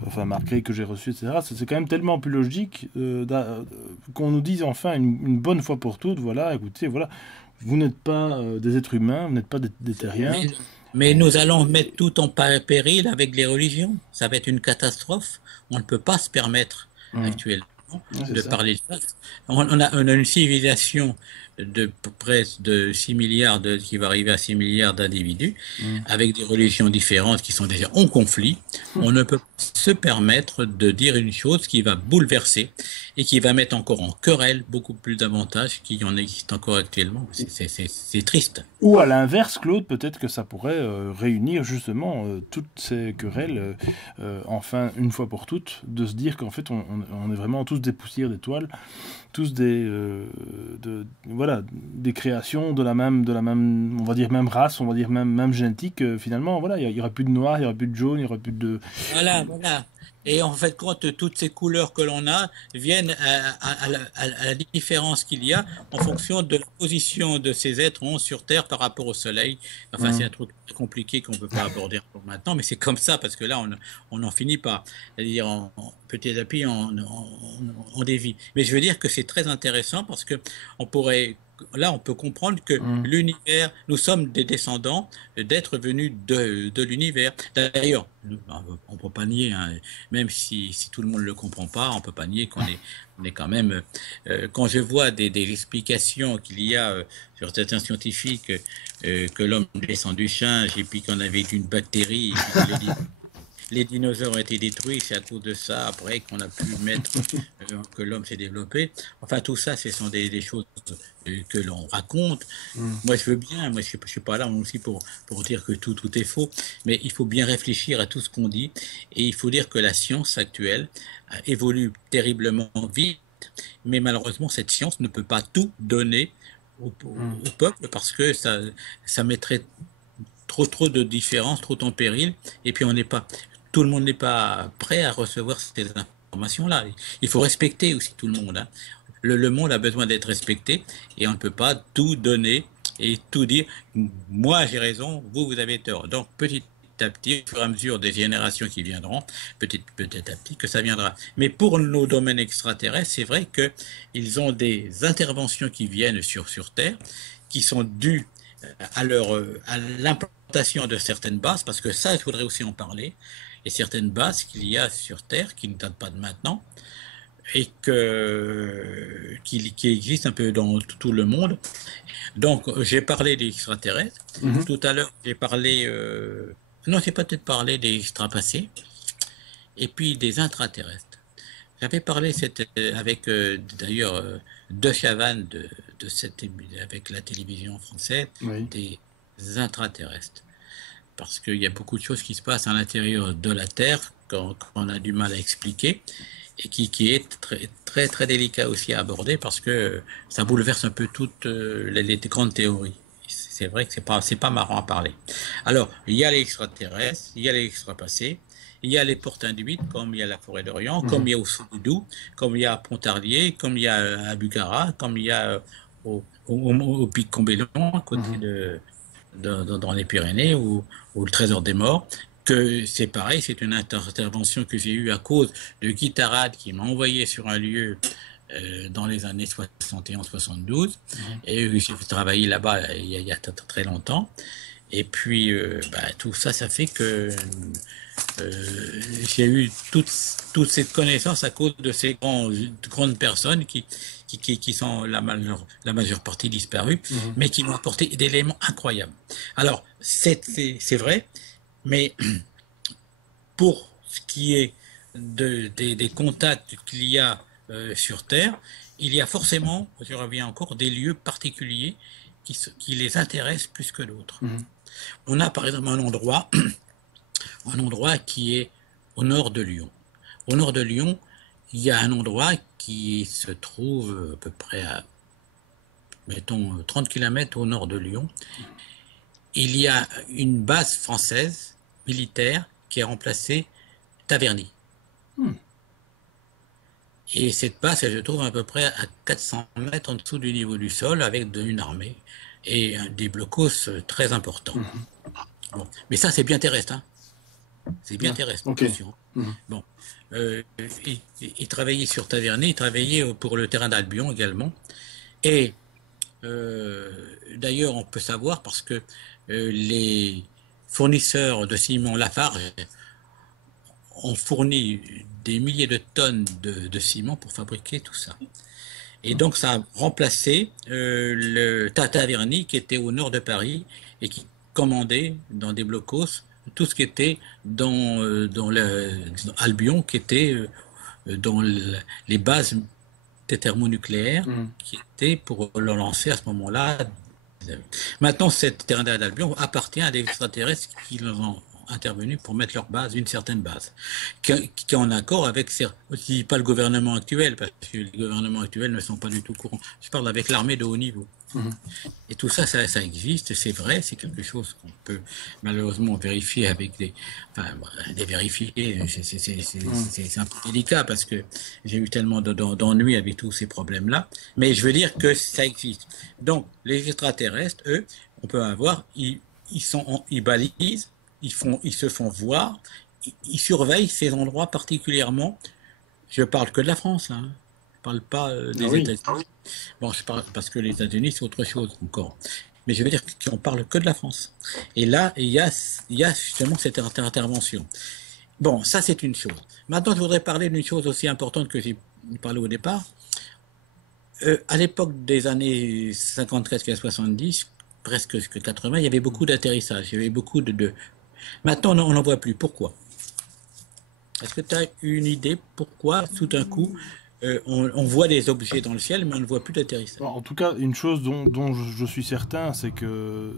enfin Marc Rey que j'ai reçu, etc., c'est quand même tellement plus logique qu'on nous dise enfin une bonne fois pour toutes, voilà, écoutez, voilà, vous n'êtes pas des êtres humains, vous n'êtes pas des terriens. Mais nous allons mettre tout en péril avec les religions. Ça va être une catastrophe. On ne peut pas se permettre actuellement de parler de ça. On a une civilisation de près de 6 milliards, qui va arriver à 6 milliards d'individus, avec des religions différentes qui sont déjà en conflit. On ne peut pas se permettre de dire une chose qui va bouleverser et qui va mettre encore en querelle beaucoup plus davantage qu'il y en existe encore actuellement. C'est triste. Ou à l'inverse, Claude, peut-être que ça pourrait réunir justement toutes ces querelles, enfin, une fois pour toutes, de se dire qu'en fait, on est vraiment tous des poussières d'étoiles, tous voilà, des créations de la même, on va dire même race, on va dire même génétique. Finalement, voilà, il y aurait plus de noirs, il y aurait plus de jaunes, il y aurait plus de. Voilà. Et en fait, compte, toutes ces couleurs que l'on a viennent à la différence qu'il y a en fonction de la position de ces êtres sur Terre par rapport au Soleil. Enfin, c'est un truc compliqué qu'on ne peut pas aborder pour maintenant, mais c'est comme ça, parce que là, on n'en finit pas. C'est-à-dire, petit à petit, on dévie. Mais je veux dire que c'est très intéressant parce que là, on peut comprendre que l'univers, nous sommes des descendants d'êtres venus de l'univers. D'ailleurs, on ne peut pas nier, hein, même si tout le monde ne le comprend pas, on ne peut pas nier qu'on est quand même... quand je vois des explications qu'il y a sur certains scientifiques, que l'homme descend du singe et puis qu'on avait une bactérie, et puis que les dinosaures ont été détruits, c'est à cause de ça, après, qu'on a pu mettre, que l'homme s'est développé. Enfin, tout ça, ce sont des choses que l'on raconte. Moi, je veux bien, moi, je ne suis pas là aussi pour dire que tout est faux, mais il faut bien réfléchir à tout ce qu'on dit, et il faut dire que la science actuelle évolue terriblement vite, mais malheureusement, cette science ne peut pas tout donner au peuple, parce que ça mettrait trop de différences, trop en péril, et puis tout le monde n'est pas prêt à recevoir ces informations-là. Il faut respecter aussi tout le monde, hein. Le monde a besoin d'être respecté, et on ne peut pas tout donner et tout dire. Moi, j'ai raison, vous avez tort. Donc, petit à petit, au fur et à mesure des générations qui viendront, petit à petit que ça viendra. Mais pour nos domaines extraterrestres, c'est vrai qu'ils ont des interventions qui viennent sur Terre, qui sont dues à l'implantation de certaines bases, parce que ça, il faudrait aussi en parler, et certaines bases qu'il y a sur Terre qui ne datent pas de maintenant, et qui existent un peu dans tout le monde. Donc, j'ai parlé des extraterrestres. Tout à l'heure, j'ai parlé... non, j'ai peut-être parlé des extrapassés, et puis des intraterrestres. J'avais parlé avec, d'ailleurs, De Chavannes avec la télévision française, des intraterrestres. Parce qu'il y a beaucoup de choses qui se passent à l'intérieur de la Terre qu'on a du mal à expliquer, et qui est très, très, très délicat aussi à aborder, parce que ça bouleverse un peu toutes les grandes théories. C'est vrai que c'est pas marrant à parler. Alors, il y a les extraterrestres, il y a les extrapassés, il y a les portes induites, comme il y a la forêt d'Orient, comme il y a au Soudou, comme il y a à Pontarlier, comme il y a à Bukhara, comme il y a au Pic Combelon, à côté dans les Pyrénées, ou le Trésor des Morts, que c'est pareil, c'est une intervention que j'ai eue à cause de Guy Tarade, qui m'a envoyé sur un lieu dans les années 71-72, et j'ai travaillé là-bas il y a très longtemps. Et puis, tout ça, ça fait que j'ai eu toute cette connaissance à cause de ces grandes personnes qui sont la majeure partie disparues, mais qui m'ont apporté des éléments incroyables. Alors, c'est vrai, mais pour ce qui est des contacts qu'il y a sur Terre, il y a forcément, je reviens encore, des lieux particuliers qui les intéressent plus que d'autres. On a par exemple un endroit qui est au nord de Lyon. Au nord de Lyon, il y a un endroit qui se trouve à peu près à, mettons, 30 km au nord de Lyon. Il y a une base française militaire qui a remplacé Taverny. Et cette base, elle se trouve à peu près à 400 mètres en dessous du niveau du sol, avec une armée et des blocos très importants. Bon. Mais ça, c'est bien terrestre. Hein. C'est bien terrestre. Okay. Bon. Il travaillait sur Taverny, il travaillait pour le terrain d'Albion également. Et d'ailleurs, on peut savoir parce que les fournisseurs de ciment Lafarge ont fourni des milliers de tonnes de ciment pour fabriquer tout ça. Et donc, ça a remplacé le Taverny qui était au nord de Paris et qui commandait dans des blocos tout ce qui était dans Albion, qui était dans les bases des thermonucléaires, qui étaient pour le lancer à ce moment-là. Maintenant, cette terrain d'Albion appartient à des extraterrestres qui l'ont intervenus pour mettre leur base, une certaine base, qui est en accord avec, je dis pas le gouvernement actuel, parce que les gouvernements actuels ne sont pas du tout courants. Je parle avec l'armée de haut niveau. Et tout ça, ça existe, c'est vrai, c'est quelque chose qu'on peut malheureusement vérifier avec vérifier, c'est un peu délicat parce que j'ai eu tellement d'ennuis avec tous ces problèmes-là. Mais je veux dire que ça existe. Donc, les extraterrestres, eux, on peut avoir, ils balisent, ils se font voir, ils surveillent ces endroits particulièrement. Je parle que de la France, là. Je parle pas des États-Unis. Bon, je parle parce que les États-Unis c'est autre chose encore. Mais je veux dire qu'on parle que de la France. Et là, il y a justement cette intervention. Bon, ça c'est une chose. Maintenant, je voudrais parler d'une chose aussi importante que j'ai parlé au départ. À l'époque des années 53 à 70, presque 80, il y avait beaucoup d'atterrissages, il y avait beaucoup de... Maintenant, on n'en voit plus. Pourquoi? Est-ce que tu as une idée pourquoi, tout d'un coup, on voit des objets dans le ciel, mais on ne voit plus d'atterrissage? En tout cas, une chose dont je suis certain, c'est que,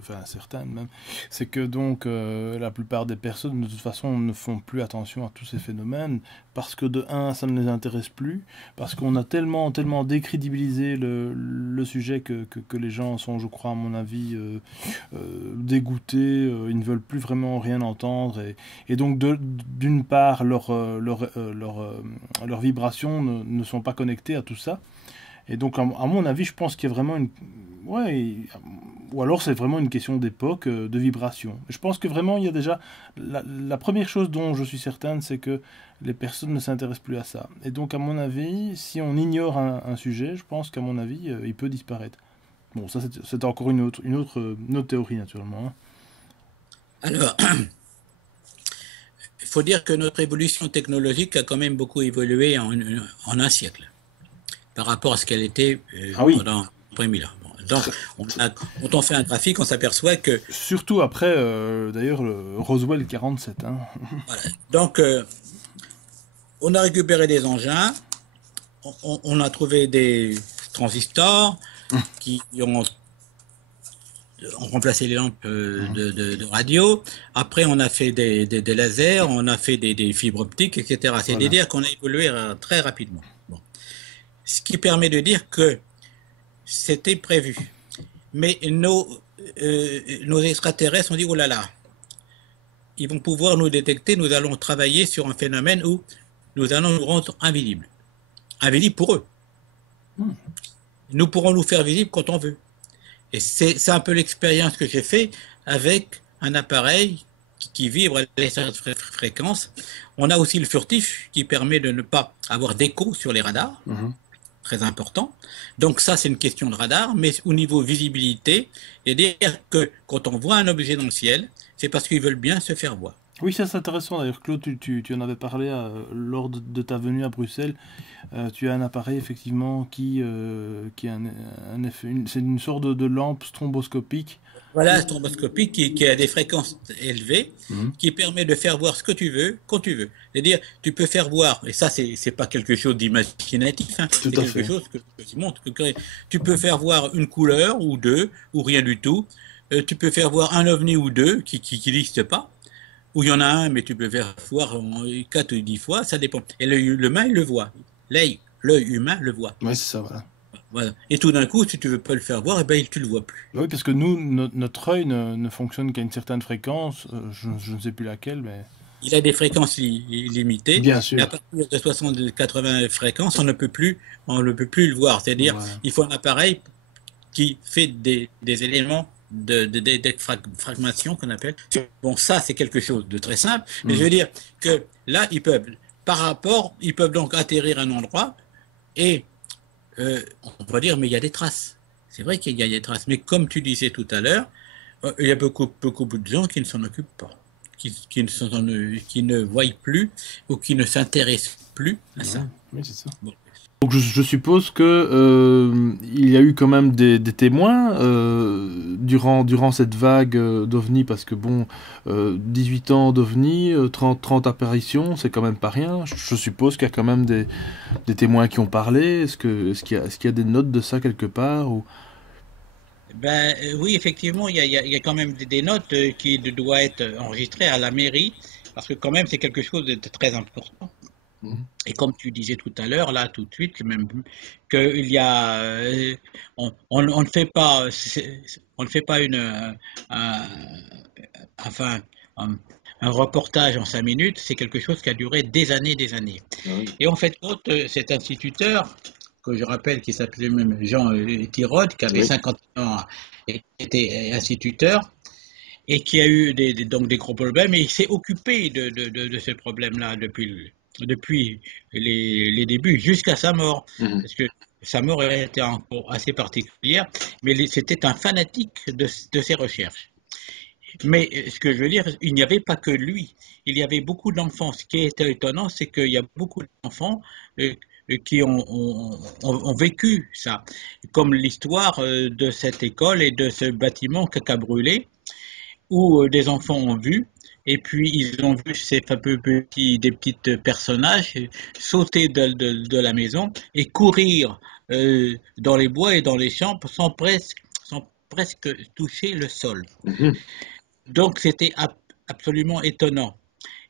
enfin certaine même, c'est que donc la plupart des personnes de toute façon ne font plus attention à tous ces phénomènes parce que de un, ça ne les intéresse plus, parce qu'on a tellement décrédibilisé le sujet que les gens sont, je crois à mon avis, dégoûtés, ils ne veulent plus vraiment rien entendre et donc d'une part leurs vibrations ne sont pas connectées à tout ça. Et donc, à mon avis, je pense qu'il y a vraiment une... Ouais, ou alors c'est vraiment une question d'époque, de vibration. Je pense que vraiment, il y a déjà... La première chose dont je suis certaine, c'est que les personnes ne s'intéressent plus à ça. Et donc, à mon avis, si on ignore un sujet, je pense qu'à mon avis, il peut disparaître. Bon, ça, c'est encore une autre théorie, naturellement. Alors, il faut dire que notre évolution technologique a quand même beaucoup évolué en un siècle par rapport à ce qu'elle était pendant après 1000 ans. Bon, donc, quand on fait un graphique, on s'aperçoit que... Surtout après, d'ailleurs, le Roswell 47. Hein. Voilà. Donc, on a récupéré des engins, on a trouvé des transistors qui ont remplacé les lampes de radio. Après, on a fait des lasers, on a fait des fibres optiques, etc. C'est-à-dire qu'on a évolué très rapidement. Bon. Ce qui permet de dire que c'était prévu. Mais nos extraterrestres ont dit, oh là là, ils vont pouvoir nous détecter, nous allons travailler sur un phénomène où nous allons nous rendre invisibles. Invisibles pour eux. Nous pourrons nous faire visibles quand on veut. Et c'est un peu l'expérience que j'ai fait avec un appareil qui vibre à les fréquences. On a aussi le furtif qui permet de ne pas avoir d'écho sur les radars. Très important. Donc ça, c'est une question de radar, mais au niveau visibilité, c'est-à-dire que quand on voit un objet dans le ciel, c'est parce qu'ils veulent bien se faire voir. Oui, ça c'est intéressant. D'ailleurs, Claude, tu en avais parlé lors de ta venue à Bruxelles. Tu as un appareil, effectivement, qui a un effet... C'est une sorte de lampe stromboscopique. Voilà, stromboscopique qui a des fréquences élevées, qui permet de faire voir ce que tu veux, quand tu veux. C'est-à-dire, tu peux faire voir, et ça, c'est pas quelque chose d'imaginatif, hein, c'est quelque chose que tu montres. Tu peux faire voir une couleur ou deux, ou rien du tout. Tu peux faire voir un ovni ou deux qui n'existe pas. Ou il y en a un, mais tu peux faire voir 4 ou 10 fois, ça dépend. Et l'humain, il le voit. L'œil humain le voit. Oui, c'est ça, voilà. Voilà. Et tout d'un coup, si tu veux pas le faire voir, eh ben, tu le vois plus. Oui, parce que nous, notre œil ne fonctionne qu'à une certaine fréquence, je ne sais plus laquelle, mais... Il a des fréquences limitées. Bien sûr. Et à partir de 60-80 fréquences, on ne peut plus le voir. C'est-à-dire, il faut un appareil qui fait des éléments de fragmentation qu'on appelle. Bon, ça, c'est quelque chose de très simple. Mais je veux dire que là, ils peuvent donc atterrir à un endroit et on va dire, mais il y a des traces. C'est vrai qu'il y a des traces. Mais comme tu disais tout à l'heure, il y a beaucoup de gens qui ne s'en occupent pas, qui ne voient plus ou qui ne s'intéressent plus à ça. Oui, c'est ça. Bon. Donc je suppose que il y a eu quand même des témoins durant cette vague d'OVNI, parce que bon, 18 ans d'OVNI, 30 apparitions, c'est quand même pas rien. Je suppose qu'il y a quand même des témoins qui ont parlé. Est-ce qu'il y a des notes de ça quelque part ou... Oui, effectivement, il y a quand même des notes qui doivent être enregistrées à la mairie, parce que quand même c'est quelque chose de très important. Mhm. Et comme tu disais tout à l'heure, là, tout de suite, même qu'il y a, on ne fait pas, on ne fait pas un, enfin, un, un reportage en 5 minutes. C'est quelque chose qui a duré des années, des années. Ah oui. Et en fait, compte, cet instituteur, que je rappelle, qui s'appelait même Jean Tirode, qui avait Oui. 50 ans, était instituteur, et qui a eu donc des gros problèmes, et il s'est occupé de ce problème-là depuis les débuts jusqu'à sa mort. Mhm. Parce que sa mort était encore assez particulière, mais c'était un fanatique de ses recherches. Mais ce que je veux dire, il n'y avait pas que lui. Il y avait beaucoup d'enfants. Ce qui est étonnant, c'est qu'il y a beaucoup d'enfants euh, qui ont vécu ça. Comme l'histoire de cette école et de ce bâtiment qui a brûlé, où des enfants ont vu, et puis ils ont vu ces fameux des petites personnages sauter de la maison et courir dans les bois et dans les champs sans presque toucher le sol. Mhm. Donc c'était absolument étonnant.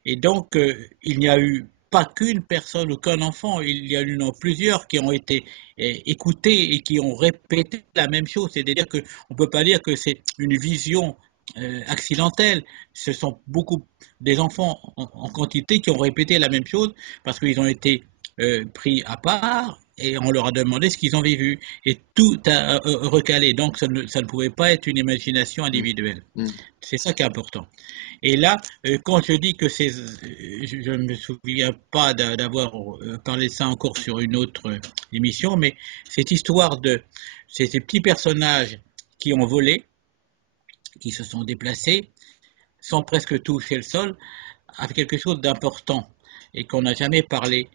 Et donc il n'y a eu pas qu'une personne ou qu'un enfant, il y a eu plusieurs qui ont été écoutés et qui ont répété la même chose. C'est-à-dire qu'on ne peut pas dire que c'est une vision accidentelle. Ce sont beaucoup des enfants en quantité qui ont répété la même chose parce qu'ils ont été pris à part et on leur a demandé ce qu'ils ont vu. Et tout a recalé. Donc ça ne pouvait pas être une imagination individuelle. Mhm. C'est ça qui est important. Et là, quand je dis que je ne me souviens pas d'avoir parlé de ça encore sur une autre émission, mais cette histoire de ces petits personnages qui ont volé, qui se sont déplacés, sans presque toucher le sol, a quelque chose d'important et qu'on n'a jamais parlé.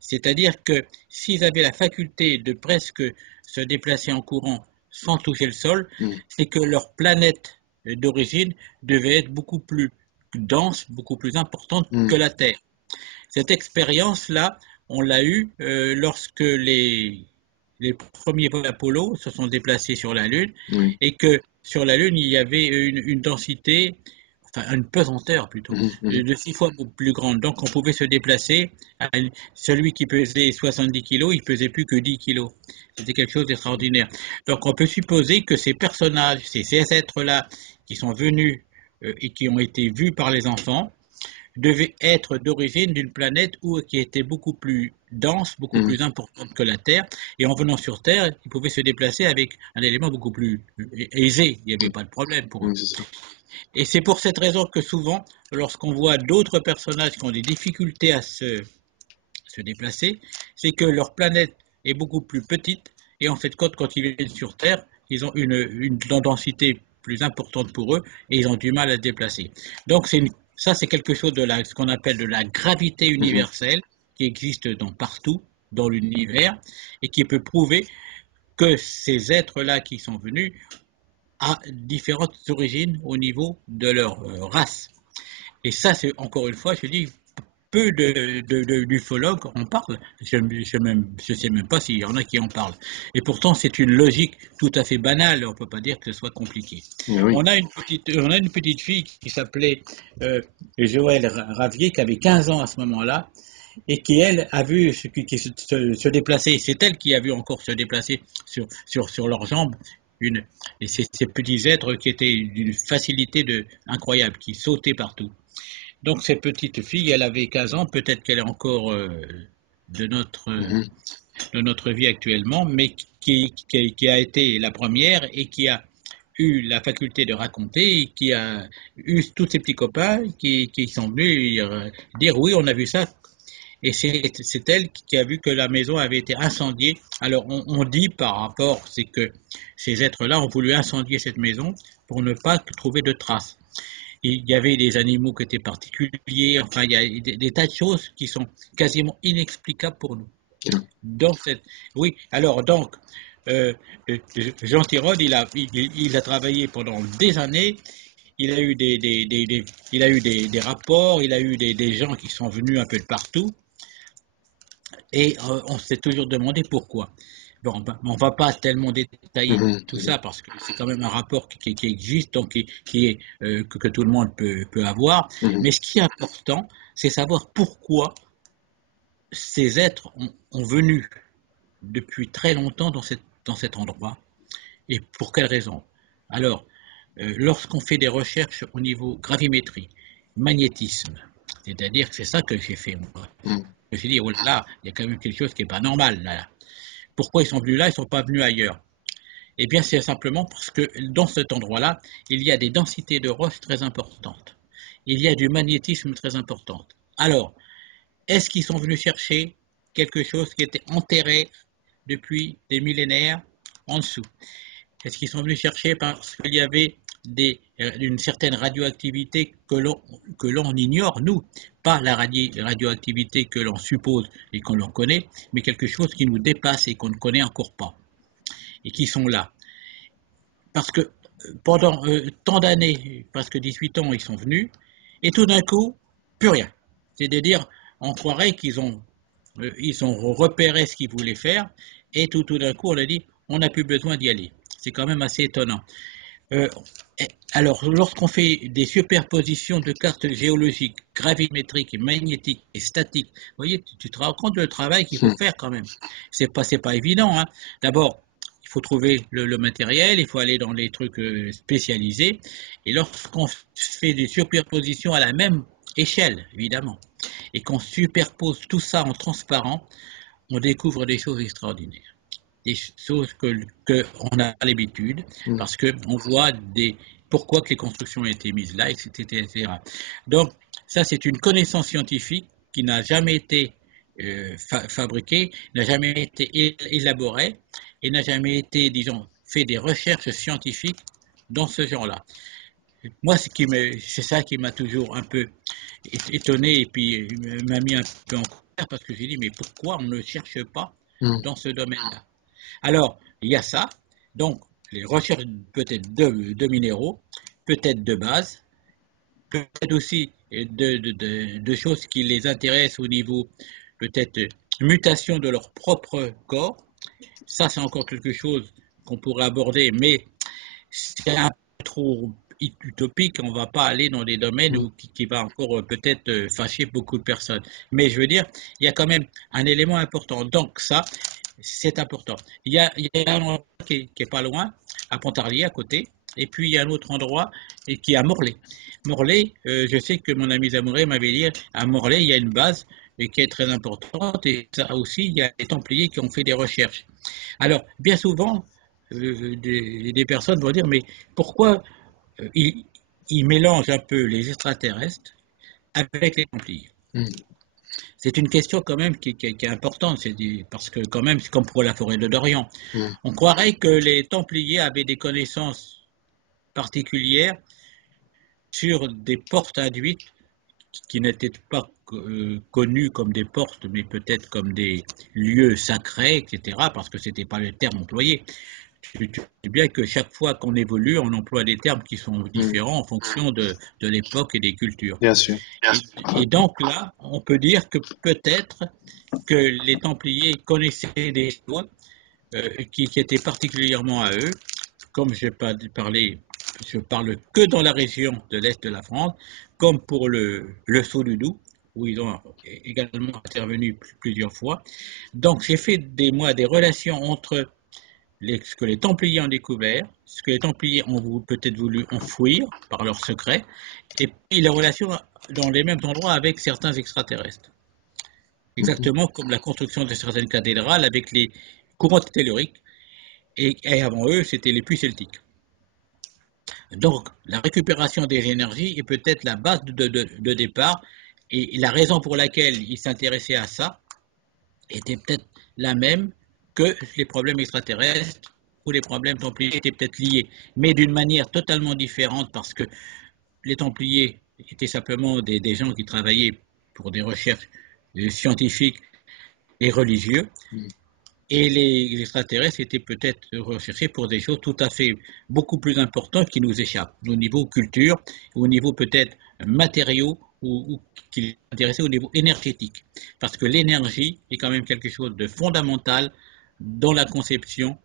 C'est-à-dire que s'ils avaient la faculté de presque se déplacer en courant sans toucher le sol, Mhm. c'est que leur planète d'origine devait être beaucoup plus dense, beaucoup plus importante que Mhm. la Terre. Cette expérience-là, on l'a eue lorsque les premiers vols Apollo se sont déplacés sur la Lune Oui. et que sur la Lune, il y avait une densité, enfin une pesanteur plutôt, Mhm. Mhm. de 6 fois plus grande. Donc on pouvait se déplacer. Celui qui pesait 70 kilos, il pesait plus que 10 kilos. C'était quelque chose d'extraordinaire. Donc on peut supposer que ces personnages, ces êtres-là qui sont venus et qui ont été vus par les enfants, devait être d'origine d'une planète qui était beaucoup plus dense, beaucoup Mhm. plus importante que la Terre. Et en venant sur Terre, ils pouvaient se déplacer avec un élément beaucoup plus aisé. Il n'y avait pas de problème pour eux. Oui, c'est ça. Et c'est pour cette raison que souvent, lorsqu'on voit d'autres personnages qui ont des difficultés à se déplacer, c'est que leur planète est beaucoup plus petite. Et en fait, quand ils viennent sur Terre, ils ont une densité plus importante pour eux et ils ont du mal à se déplacer. Donc ça, c'est quelque chose ce qu'on appelle de la gravité Mhm. universelle qui existe partout dans l'univers et qui peut prouver que ces êtres-là qui sont venus à différentes origines au niveau de leur race. Et ça, c'est encore une fois, je dis, peu d'ufologues en parlent. Je sais même pas s'il y en a qui en parlent. Et pourtant, c'est une logique tout à fait banale. On ne peut pas dire que ce soit compliqué. Ah oui. On a une petite fille qui s'appelait Joëlle Ravier, qui avait 15 ans à ce moment-là, et qui, elle, a vu se déplacer. C'est elle qui a vu encore se déplacer sur leurs jambes. Et ces petits êtres qui étaient d'une facilité incroyable, qui sautaient partout. Donc cette petite fille, elle avait 15 ans, peut-être qu'elle est encore de notre, Mhm. de notre vie actuellement, mais qui a été la première et qui a eu la faculté de raconter, et qui a eu tous ses petits copains qui sont venus dire oui, on a vu ça. Et c'est elle qui a vu que la maison avait été incendiée. Alors on dit par rapport, c'est que ces êtres-là ont voulu incendier cette maison pour ne pas trouver de traces. Il y avait des animaux qui étaient particuliers, enfin il y a des tas de choses qui sont quasiment inexplicables pour nous. Ah. Donc, oui, alors donc, euh, Jean Tirole, il a travaillé pendant des années, il a eu il a eu des rapports, il a eu des gens qui sont venus un peu de partout, et on s'est toujours demandé pourquoi. Bon, on va pas tellement détailler tout ça parce que c'est quand même un rapport qui existe, donc qui est, que tout le monde peut avoir. Mais ce qui est important, c'est savoir pourquoi ces êtres ont venu depuis très longtemps dans cet endroit et pour quelles raisons. Alors, lorsqu'on fait des recherches au niveau gravimétrie, magnétisme, c'est-à-dire que c'est ça que j'ai fait moi. Je me suis dit, oh là là, il y a quand même quelque chose qui n'est pas normal là. Pourquoi ils sont venus là, ils ne sont pas venus ailleurs? Eh bien, c'est simplement parce que dans cet endroit-là, il y a des densités de roches très importantes. Il y a du magnétisme très important. Alors, est-ce qu'ils sont venus chercher quelque chose qui était enterré depuis des millénaires en dessous? Est-ce qu'ils sont venus chercher parce qu'il y avait une certaine radioactivité que l'on ignore, nous, pas la radioactivité que l'on suppose et que l'on connaît, mais quelque chose qui nous dépasse et qu'on ne connaît encore pas, et qui sont là. Parce que pendant tant d'années, presque 18 ans, ils sont venus, et tout d'un coup, plus rien. C'est-à-dire, on croirait qu'ils ont repéré ce qu'ils voulaient faire, et tout d'un coup, on a dit, on n'a plus besoin d'y aller. C'est quand même assez étonnant. Alors, lorsqu'on fait des superpositions de cartes géologiques, gravimétriques, magnétiques et statiques, vous voyez, tu te rends compte du travail qu'il faut faire quand même. C'est pas évident, hein. D'abord, il faut trouver le matériel, il faut aller dans les trucs spécialisés. Et lorsqu'on fait des superpositions à la même échelle, évidemment, et qu'on superpose tout ça en transparent, on découvre des choses extraordinaires. Des choses qu'on a l'habitude, parce qu'on voit pourquoi que les constructions ont été mises là, etc. Donc, ça, c'est une connaissance scientifique qui n'a jamais été fabriquée, n'a jamais été élaborée, et n'a jamais été, disons, fait des recherches scientifiques dans ce genre-là. Moi, c'est ça qui m'a toujours un peu étonné et puis m'a mis un peu en colère parce que j'ai dit, mais pourquoi on ne cherche pas dans ce domaine-là? Alors, il y a ça, donc les recherches peut-être de minéraux, peut-être de base, peut-être aussi de choses qui les intéressent au niveau peut-être mutation de leur propre corps. Ça, c'est encore quelque chose qu'on pourrait aborder, mais c'est un peu trop utopique. On ne va pas aller dans des domaines qui va encore peut-être fâcher beaucoup de personnes. Mais je veux dire, il y a quand même un élément important. Donc ça, c'est important. Il y a un endroit qui est pas loin, à Pontarlier, à côté, et puis il y a un autre endroit qui est à Morlaix. Morlaix, je sais que mon ami Zamoré m'avait dit, à Morlaix, il y a une base qui est très importante, et ça aussi, il y a des Templiers qui ont fait des recherches. Alors, bien souvent, des personnes vont dire, mais pourquoi ils mélangent un peu les extraterrestres avec les Templiers? C'est une question quand même qui est importante, parce que quand même, c'est comme pour la forêt de Dorian. On croirait que les Templiers avaient des connaissances particulières sur des portes induites qui n'étaient pas connues comme des portes, mais peut-être comme des lieux sacrés, etc., parce que ce n'était pas le terme employé. Tu sais bien que chaque fois qu'on évolue, on emploie des termes qui sont différents en fonction de l'époque et des cultures. Bien sûr. Et donc là, on peut dire que peut-être que les Templiers connaissaient des choses qui étaient particulièrement à eux, comme je parle que dans la région de l'Est de la France, comme pour le Saut du Doubs, où ils ont également intervenu plusieurs fois. Donc j'ai fait des relations entre ce que les Templiers ont découvert, ce que les Templiers ont peut-être voulu enfouir par leurs secrets, et puis les relations dans les mêmes endroits avec certains extraterrestres. Exactement comme la construction de certaines cathédrales avec les courants telluriques, et avant eux, c'était les puits celtiques. Donc, la récupération des énergies est peut-être la base de départ, et la raison pour laquelle ils s'intéressaient à ça était peut-être la même que les problèmes extraterrestres ou les problèmes templiers étaient peut-être liés, mais d'une manière totalement différente parce que les Templiers étaient simplement des gens qui travaillaient pour des recherches scientifiques et religieuses, et les extraterrestres étaient peut-être recherchés pour des choses tout à fait beaucoup plus importantes qui nous échappent, au niveau culture, au niveau peut-être matériaux, ou qui les intéressaient au niveau énergétique. Parce que l'énergie est quand même quelque chose de fondamental dans la conception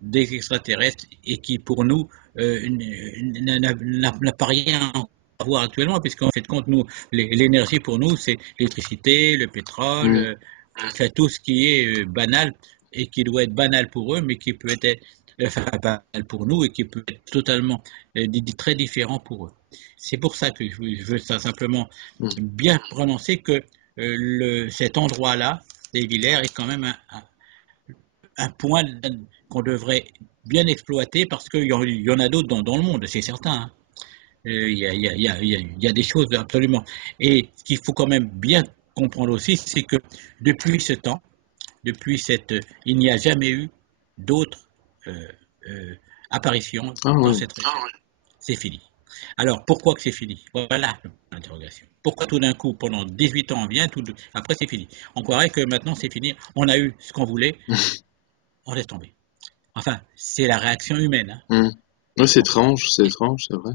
des extraterrestres et qui, pour nous, n'a pas rien à voir actuellement, puisqu'en fait, compte, nous, l'énergie pour nous, c'est l'électricité, le pétrole, fait tout ce qui est banal et qui doit être banal pour eux, mais qui peut être enfin, banal pour nous et qui peut être totalement très différent pour eux. C'est pour ça que je veux simplement bien prononcer que cet endroit-là, des Villers, est quand même un point qu'on devrait bien exploiter parce qu'il y en a d'autres dans le monde, c'est certain. Il y a des choses absolument. Et ce qu'il faut quand même bien comprendre aussi, c'est que depuis ce temps, il n'y a jamais eu d'autres apparitions dans cette région. C'est fini. Alors, pourquoi que c'est fini? Voilà l'interrogation. Pourquoi tout d'un coup, pendant 18 ans, on vient, après c'est fini? On croirait que maintenant c'est fini, on a eu ce qu'on voulait, on laisse tomber. Enfin, c'est la réaction humaine. Oui, c'est étrange, c'est vrai.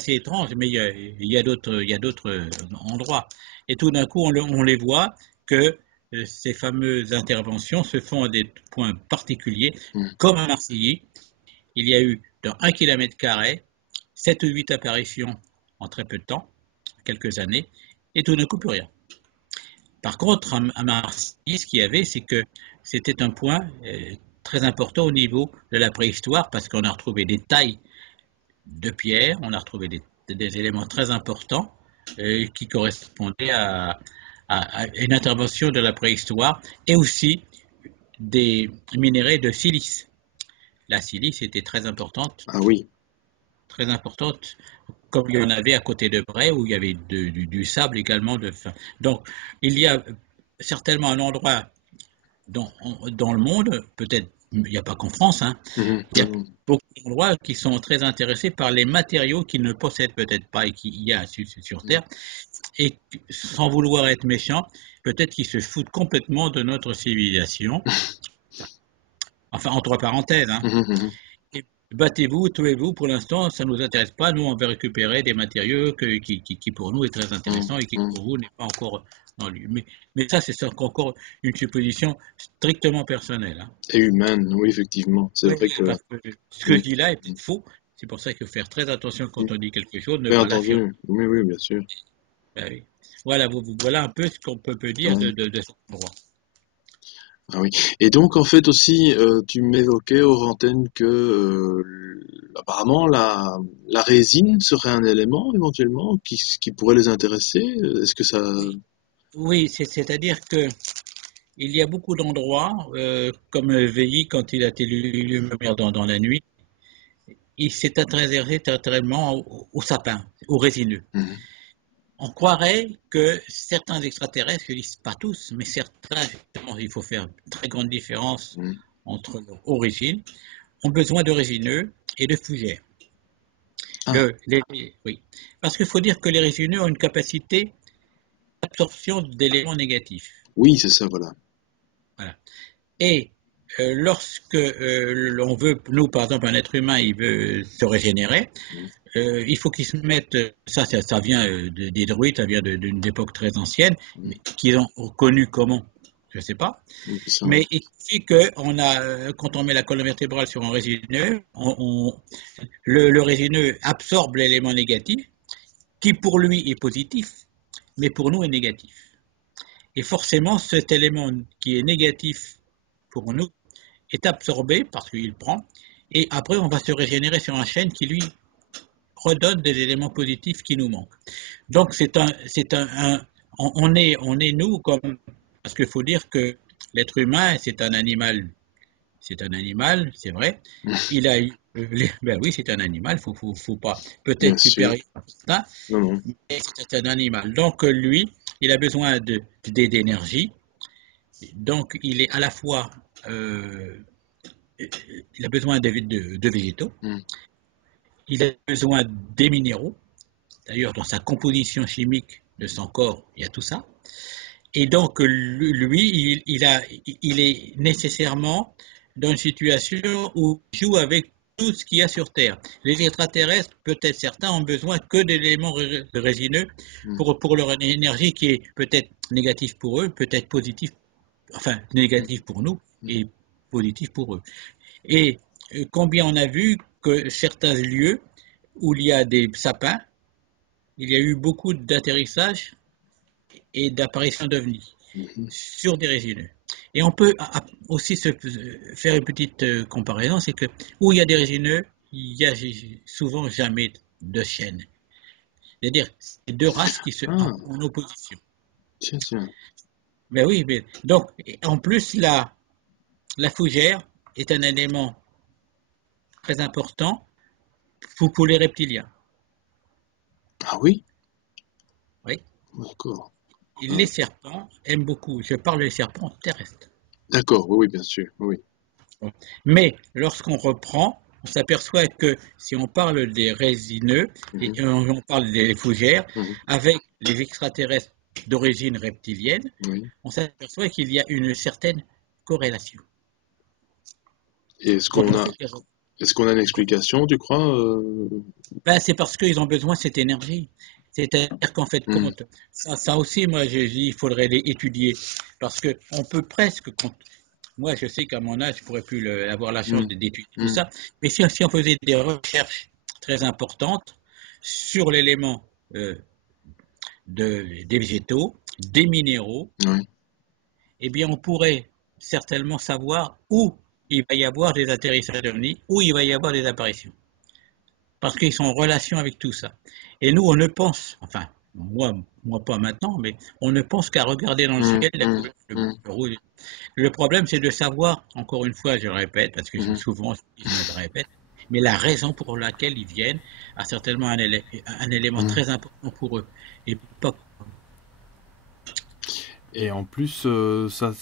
C'est étrange, mais il y a d'autres endroits. Et tout d'un coup, on les voit que ces fameuses interventions se font à des points particuliers, comme à Marcilly. Il y a eu dans 1 km², 7 ou 8 apparitions en très peu de temps, quelques années, et tout d'un coup, plus rien. Par contre, à Marcilly, ce qu'il y avait, c'est que c'était un point très important au niveau de la préhistoire, parce qu'on a retrouvé des tailles de pierre, on a retrouvé des éléments très importants qui correspondaient à une intervention de la préhistoire, et aussi des minéraux de silice. La silice était très importante. Ah oui. Très importante, comme il y en avait à côté de Bray, où il y avait du sable également. Donc, il y a certainement un endroit dans le monde, peut-être, il n'y a pas qu'en France, il y a beaucoup d'endroits qui sont très intéressés par les matériaux qu'ils ne possèdent peut-être pas et qu'il y a sur Terre. Et sans vouloir être méchant, peut-être qu'ils se foutent complètement de notre civilisation. Enfin, entre parenthèses. Battez-vous, tuez-vous, pour l'instant, ça ne nous intéresse pas. Nous, on veut récupérer des matériaux qui pour nous est très intéressant et qui pour vous n'est pas encore dans lui. Mais ça, c'est encore une supposition strictement personnelle. Et humaine, oui, effectivement. C'est vrai que ce que je dis là est faux. C'est pour ça qu'il faut faire très attention quand on dit quelque chose. Bien entendu. Oui, bien sûr. Oui. Voilà, voilà un peu ce qu'on peut dire de cet endroit. Ah oui. Et donc, en fait, aussi, tu m'évoquais hors antenne que apparemment la résine serait un élément éventuellement qui pourrait les intéresser. Est-ce que ça... Oui, c'est-à-dire que il y a beaucoup d'endroits, comme Veilly, quand il a été lumière dans la nuit, il s'est intéressé totalement au sapin, au résineux. On croirait que certains extraterrestres, je ne dis pas tous, mais certains, justement, il faut faire une très grande différence entre leur origine, ont besoin de résineux et de fougères. Oui. Parce qu'il faut dire que les résineux ont une capacité d'absorption d'éléments négatifs. Oui, c'est ça, voilà. Et lorsque l'on veut, nous par exemple, un être humain, il veut se régénérer, il faut qu'ils se mettent, ça vient des druides, ça vient d'une époque très ancienne, qu'ils ont connu comment, je ne sais pas, mais il suffit que quand on met la colonne vertébrale sur un résineux, le résineux absorbe l'élément négatif, qui pour lui est positif, mais pour nous est négatif. Et forcément, cet élément qui est négatif pour nous est absorbé parce qu'il prend, et après on va se régénérer sur un chêne qui lui redonne des éléments positifs qui nous manquent. Donc on est nous comme, parce qu'il faut dire que l'être humain c'est un animal, c'est vrai. Il a eu, ben oui, c'est un animal, faut pas, peut-être supérieur à ça, mais c'est un animal. Donc lui, il a besoin d'énergie. Donc il est à la fois il a besoin de végétaux, il a besoin des minéraux. D'ailleurs, dans sa composition chimique de son corps, il y a tout ça. Et donc, lui, il est nécessairement dans une situation où il joue avec tout ce qu'il y a sur Terre. Les extraterrestres, peut-être certains, ont besoin que d'éléments résineux pour leur énergie qui est peut-être négative pour eux, peut-être positive, enfin négative pour nous, et positif pour eux. Et combien on a vu que certains lieux où il y a des sapins, il y a eu beaucoup d'atterrissages et d'apparitions d'ovnis sur des résineux. Et on peut aussi faire une petite comparaison, c'est que où il y a des résineux, il y a souvent jamais de chaîne. C'est-à-dire, c'est deux races qui se en opposition. Tiens. Mais oui, mais donc en plus la fougère est un élément très important pour les reptiliens. Ah oui? Oui. D'accord. Et les serpents aiment beaucoup. Je parle des serpents terrestres. D'accord, oui, bien sûr, oui. Mais lorsqu'on reprend, on s'aperçoit que si on parle des résineux, et on parle des fougères, avec les extraterrestres d'origine reptilienne, on s'aperçoit qu'il y a une certaine corrélation. Et est-ce qu'on a une explication, tu crois C'est parce qu'ils ont besoin de cette énergie. C'est-à-dire qu'en fait, ça aussi, moi, je dis, il faudrait l'étudier. Parce qu'on peut presque... Moi, je sais qu'à mon âge, je ne pourrais plus avoir la chance d'étudier tout ça. Mais si on faisait des recherches très importantes sur l'élément des végétaux, des minéraux, eh bien, on pourrait certainement savoir où il va y avoir des atterrissages d'ovnis, où il va y avoir des apparitions. Parce qu'ils sont en relation avec tout ça. Et nous, on ne pense, enfin, moi pas maintenant, mais on ne pense qu'à regarder dans le ciel le rouge. Le problème, c'est de savoir, encore une fois, je répète, parce que souvent je me répète, mais la raison pour laquelle ils viennent a certainement un élément très important pour eux. Et pas pour eux. Et en plus, ça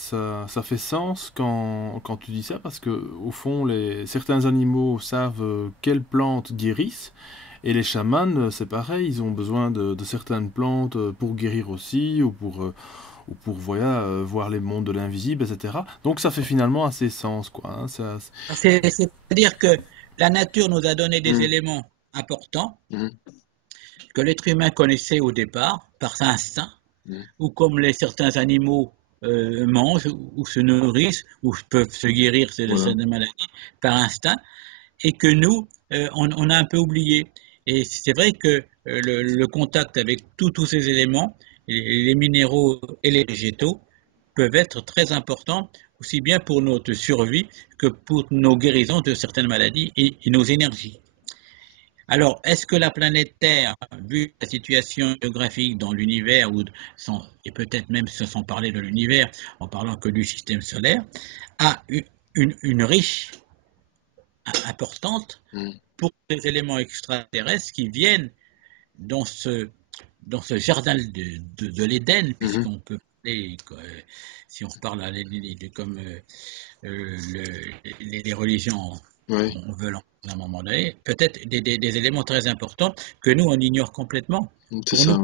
fait sens quand tu dis ça, parce que au fond, certains animaux savent quelles plantes guérissent, et les chamans, c'est pareil, ils ont besoin de certaines plantes pour guérir aussi, ou pour voir les mondes de l'invisible, etc. Donc ça fait finalement assez sens, quoi. Hein, c'est-à-dire que la nature nous a donné des éléments importants que l'être humain connaissait au départ par instinct, ou comme certains animaux mangent ou se nourrissent ou peuvent se guérir de certaines maladies par instinct, et que nous, on a un peu oublié. Et c'est vrai que le contact avec tous ces éléments, les minéraux et les végétaux, peuvent être très importants, aussi bien pour notre survie que pour nos guérisons de certaines maladies et nos énergies. Alors, est-ce que la planète Terre, vu la situation géographique dans l'univers, et peut-être même sans parler de l'univers, en parlant que du système solaire, a une riche importante pour les éléments extraterrestres qui viennent dans ce jardin de l'Éden, puisqu'on peut parler, si on parle comme les religions veulent à un moment donné, peut-être des éléments très importants que nous, on ignore complètement. C'est ça,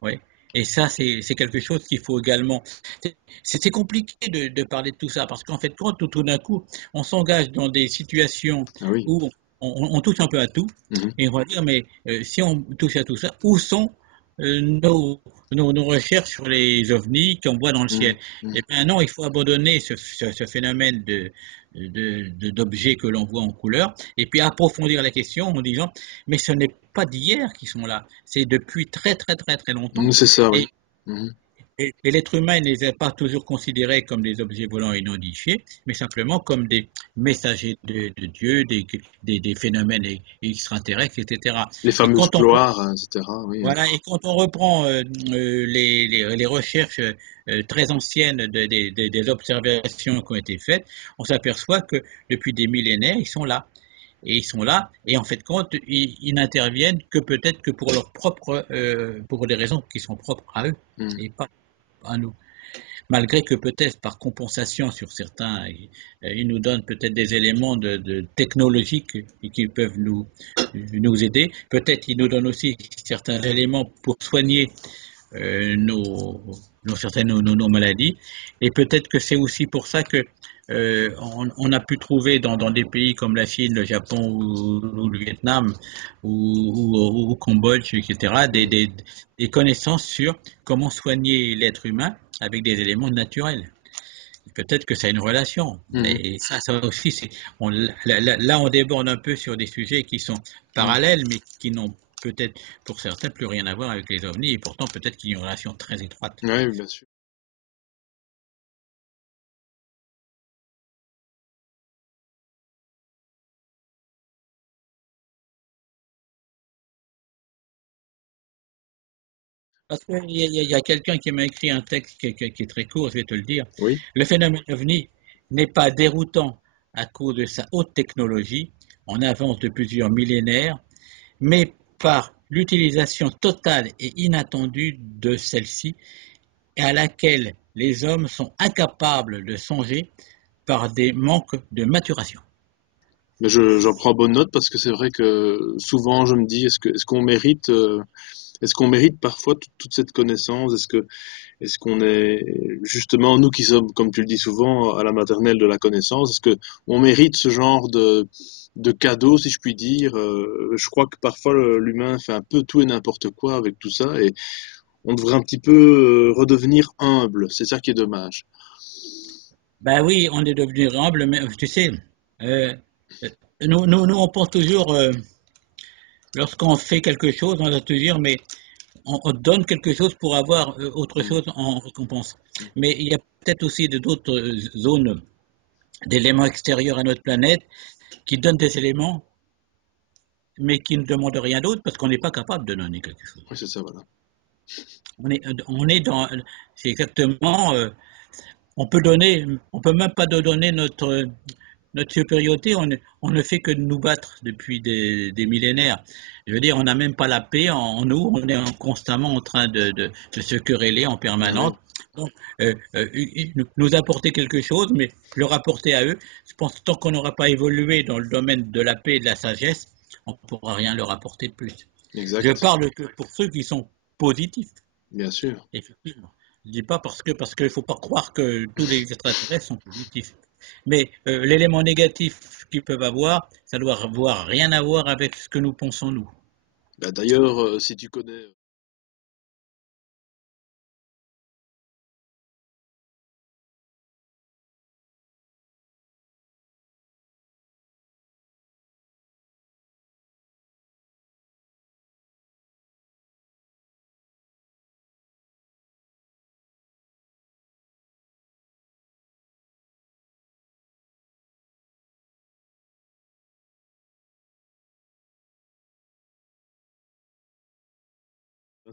oui. Et ça, c'est quelque chose qu'il faut également... C'est compliqué de parler de tout ça, parce qu'en fait, quand tout d'un coup, on s'engage dans des situations où on touche un peu à tout, et on va dire, mais si on touche à tout ça, où sont nos recherches sur les ovnis qu'on voit dans le ciel? Et bien non, il faut abandonner ce phénomène d'objets que l'on voit en couleur, et puis approfondir la question en disant, mais ce n'est pas d'hier qu'ils sont là, c'est depuis très très très très longtemps. C'est ça, oui. Et l'être humain ne les a pas toujours considérés comme des objets volants et non identifiés, mais simplement comme des messagers de Dieu, des phénomènes extraterrestres, etc. Les fameuses gloires, etc. Oui. Voilà, et quand on reprend les recherches très anciennes des observations qui ont été faites, on s'aperçoit que depuis des millénaires, ils sont là. Et ils sont là, et en fait, compte, ils n'interviennent que peut-être que pour pour des raisons qui sont propres à eux, et pas à nous. Malgré que peut-être par compensation sur certains, ils nous donnent peut-être des éléments de technologiques qui peuvent nous aider. Peut-être ils nous donnent aussi certains éléments pour soigner nos maladies. Et peut-être que c'est aussi pour ça que on a pu trouver dans des pays comme la Chine, le Japon ou le Vietnam ou au Cambodge, etc., des connaissances sur comment soigner l'être humain avec des éléments naturels. peut-être que ça a une relation. Et ça aussi, là, on déborde un peu sur des sujets qui sont parallèles, mais qui n'ont peut-être, pour certains, plus rien à voir avec les ovnis, et pourtant peut-être qu'il y a une relation très étroite. Oui, bien sûr. Parce qu'il y a quelqu'un qui m'a écrit un texte qui est très court, je vais te le dire. Oui. Le phénomène ovni n'est pas déroutant à cause de sa haute technologie, en avance de plusieurs millénaires, mais par l'utilisation totale et inattendue de celle-ci, et à laquelle les hommes sont incapables de songer par des manques de maturation. Mais j'en prends bonne note parce que c'est vrai que souvent je me dis est-ce qu'on mérite parfois toute cette connaissance? Est-ce qu'on est justement nous qui sommes, comme tu le dis souvent, à la maternelle de la connaissance, est-ce que on mérite ce genre de cadeau, si je puis dire? Je crois que parfois l'humain fait un peu tout et n'importe quoi avec tout ça et on devrait un petit peu redevenir humble. C'est ça qui est dommage. Ben oui, on est devenu humble, mais tu sais, euh, nous, on pense toujours, lorsqu'on fait quelque chose, on doit te dire, mais on donne quelque chose pour avoir autre chose en récompense. Mais il y a peut-être aussi d'autres zones d'éléments extérieurs à notre planète qui donnent des éléments, mais qui ne demandent rien d'autre parce qu'on n'est pas capable de donner quelque chose. Oui, c'est ça, voilà. On est dans, c'est exactement, on peut même pas donner notre supériorité, on ne fait que nous battre depuis des millénaires. Je veux dire, on n'a même pas la paix en nous, on est constamment en train de se quereller en permanence. Donc, nous apporter quelque chose, mais le rapporter à eux, je pense que tant qu'on n'aura pas évolué dans le domaine de la paix et de la sagesse, on ne pourra rien leur apporter de plus. Exact. Je parle que pour ceux qui sont positifs. Bien sûr. Effectivement. Je ne dis pas parce qu'il ne faut pas croire que tous les extraterrestres sont positifs. Mais l'élément négatif qu'ils peuvent avoir, ça doit avoir rien à voir avec ce que nous pensons nous. Bah, d'ailleurs, si tu connais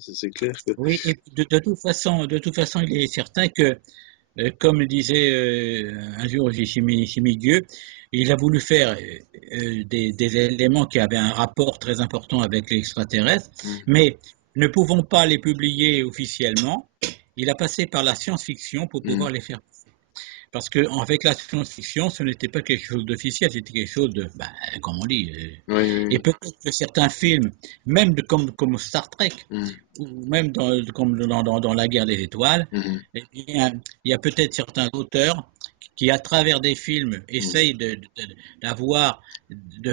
c'est clair que Oui, et de toute façon, il est certain que, comme le disait un jour Chimigueux, il a voulu faire des éléments qui avaient un rapport très important avec l'extraterrestre, mais ne pouvant pas les publier officiellement, il a passé par la science-fiction pour pouvoir les faire. Parce qu'avec la science-fiction, ce n'était pas quelque chose d'officiel, c'était quelque chose de, comme on dit. oui. Et peut-être que certains films, même comme Star Trek, ou même comme dans La Guerre des Étoiles, eh bien, il y a peut-être certains auteurs qui, à travers des films, essayent de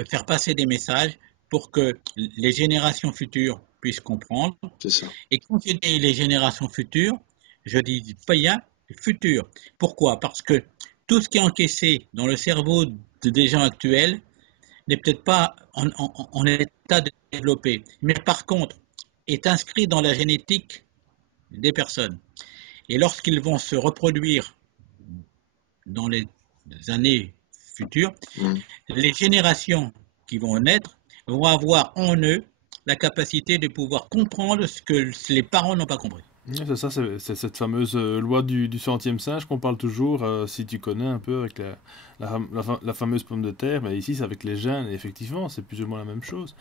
faire passer des messages pour que les générations futures puissent comprendre. C'est ça. Et quand je dis les générations futures, je dis païens futures. Pourquoi? Parce que tout ce qui est encaissé dans le cerveau des gens actuels n'est peut-être pas en état de développer, mais par contre est inscrit dans la génétique des personnes. Et lorsqu'ils vont se reproduire dans les années futures, les générations qui vont naître vont avoir en eux la capacité de pouvoir comprendre ce que les parents n'ont pas compris. C'est ça, c'est cette fameuse loi du centième singe qu'on parle toujours, si tu connais un peu avec la fameuse pomme de terre, mais ici c'est avec les gènes, et effectivement c'est plus ou moins la même chose.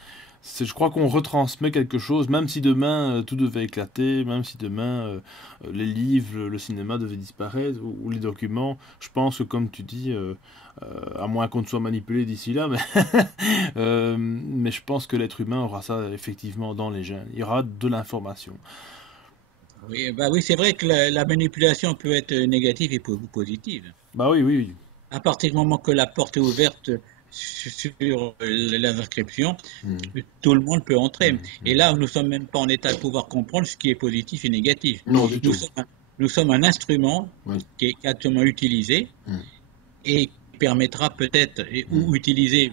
Je crois qu'on retransmet quelque chose, même si demain tout devait éclater, même si demain les livres, le cinéma devaient disparaître, ou les documents, je pense que comme tu dis, à moins qu'on ne soit manipulé d'ici là, mais je pense que l'être humain aura ça effectivement dans les gènes, il y aura de l'information. Oui, oui, c'est vrai que la manipulation peut être négative et positive. Bah oui. À partir du moment que la porte est ouverte sur l'inscription, tout le monde peut entrer. Et là, nous ne sommes même pas en état de pouvoir comprendre ce qui est positif et négatif. Non, du tout. nous sommes un instrument Oui. qui est actuellement utilisé et qui permettra peut-être, ou utilisé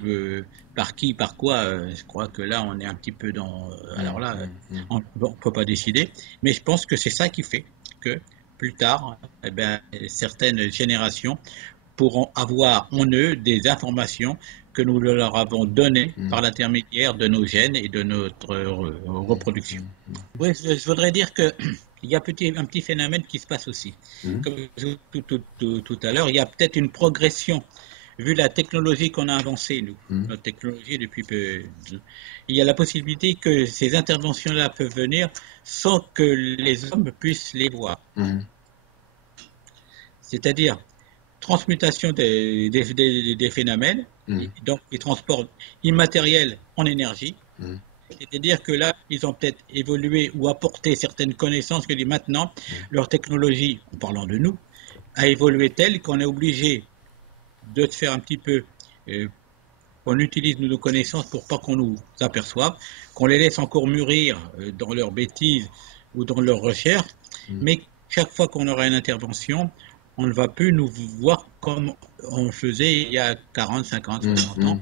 par qui, par quoi, je crois que là on est un petit peu dans... alors là, on ne peut pas décider, mais je pense que c'est ça qui fait que plus tard, eh ben, certaines générations pourront avoir en eux des informations que nous leur avons données par l'intermédiaire de nos gènes et de notre reproduction. Oui, je voudrais dire que il y a un petit phénomène qui se passe aussi. Comme tout à l'heure, il y a peut-être une progression, vu la technologie qu'on a avancée, nous, notre technologie depuis peu. Il y a la possibilité que ces interventions-là peuvent venir sans que les hommes puissent les voir. C'est-à-dire, transmutation des phénomènes, donc les transports immatériels en énergie. C'est-à-dire que là, ils ont peut-être évolué ou apporté certaines connaissances que maintenant, leur technologie, en parlant de nous, a évolué telle qu'on est obligé de faire un petit peu, on utilise nos connaissances pour pas qu'on nous aperçoive, qu'on les laisse encore mûrir dans leurs bêtises ou dans leurs recherches, mais chaque fois qu'on aura une intervention, on ne va plus nous voir comme on faisait il y a 40, 50, 60 ans.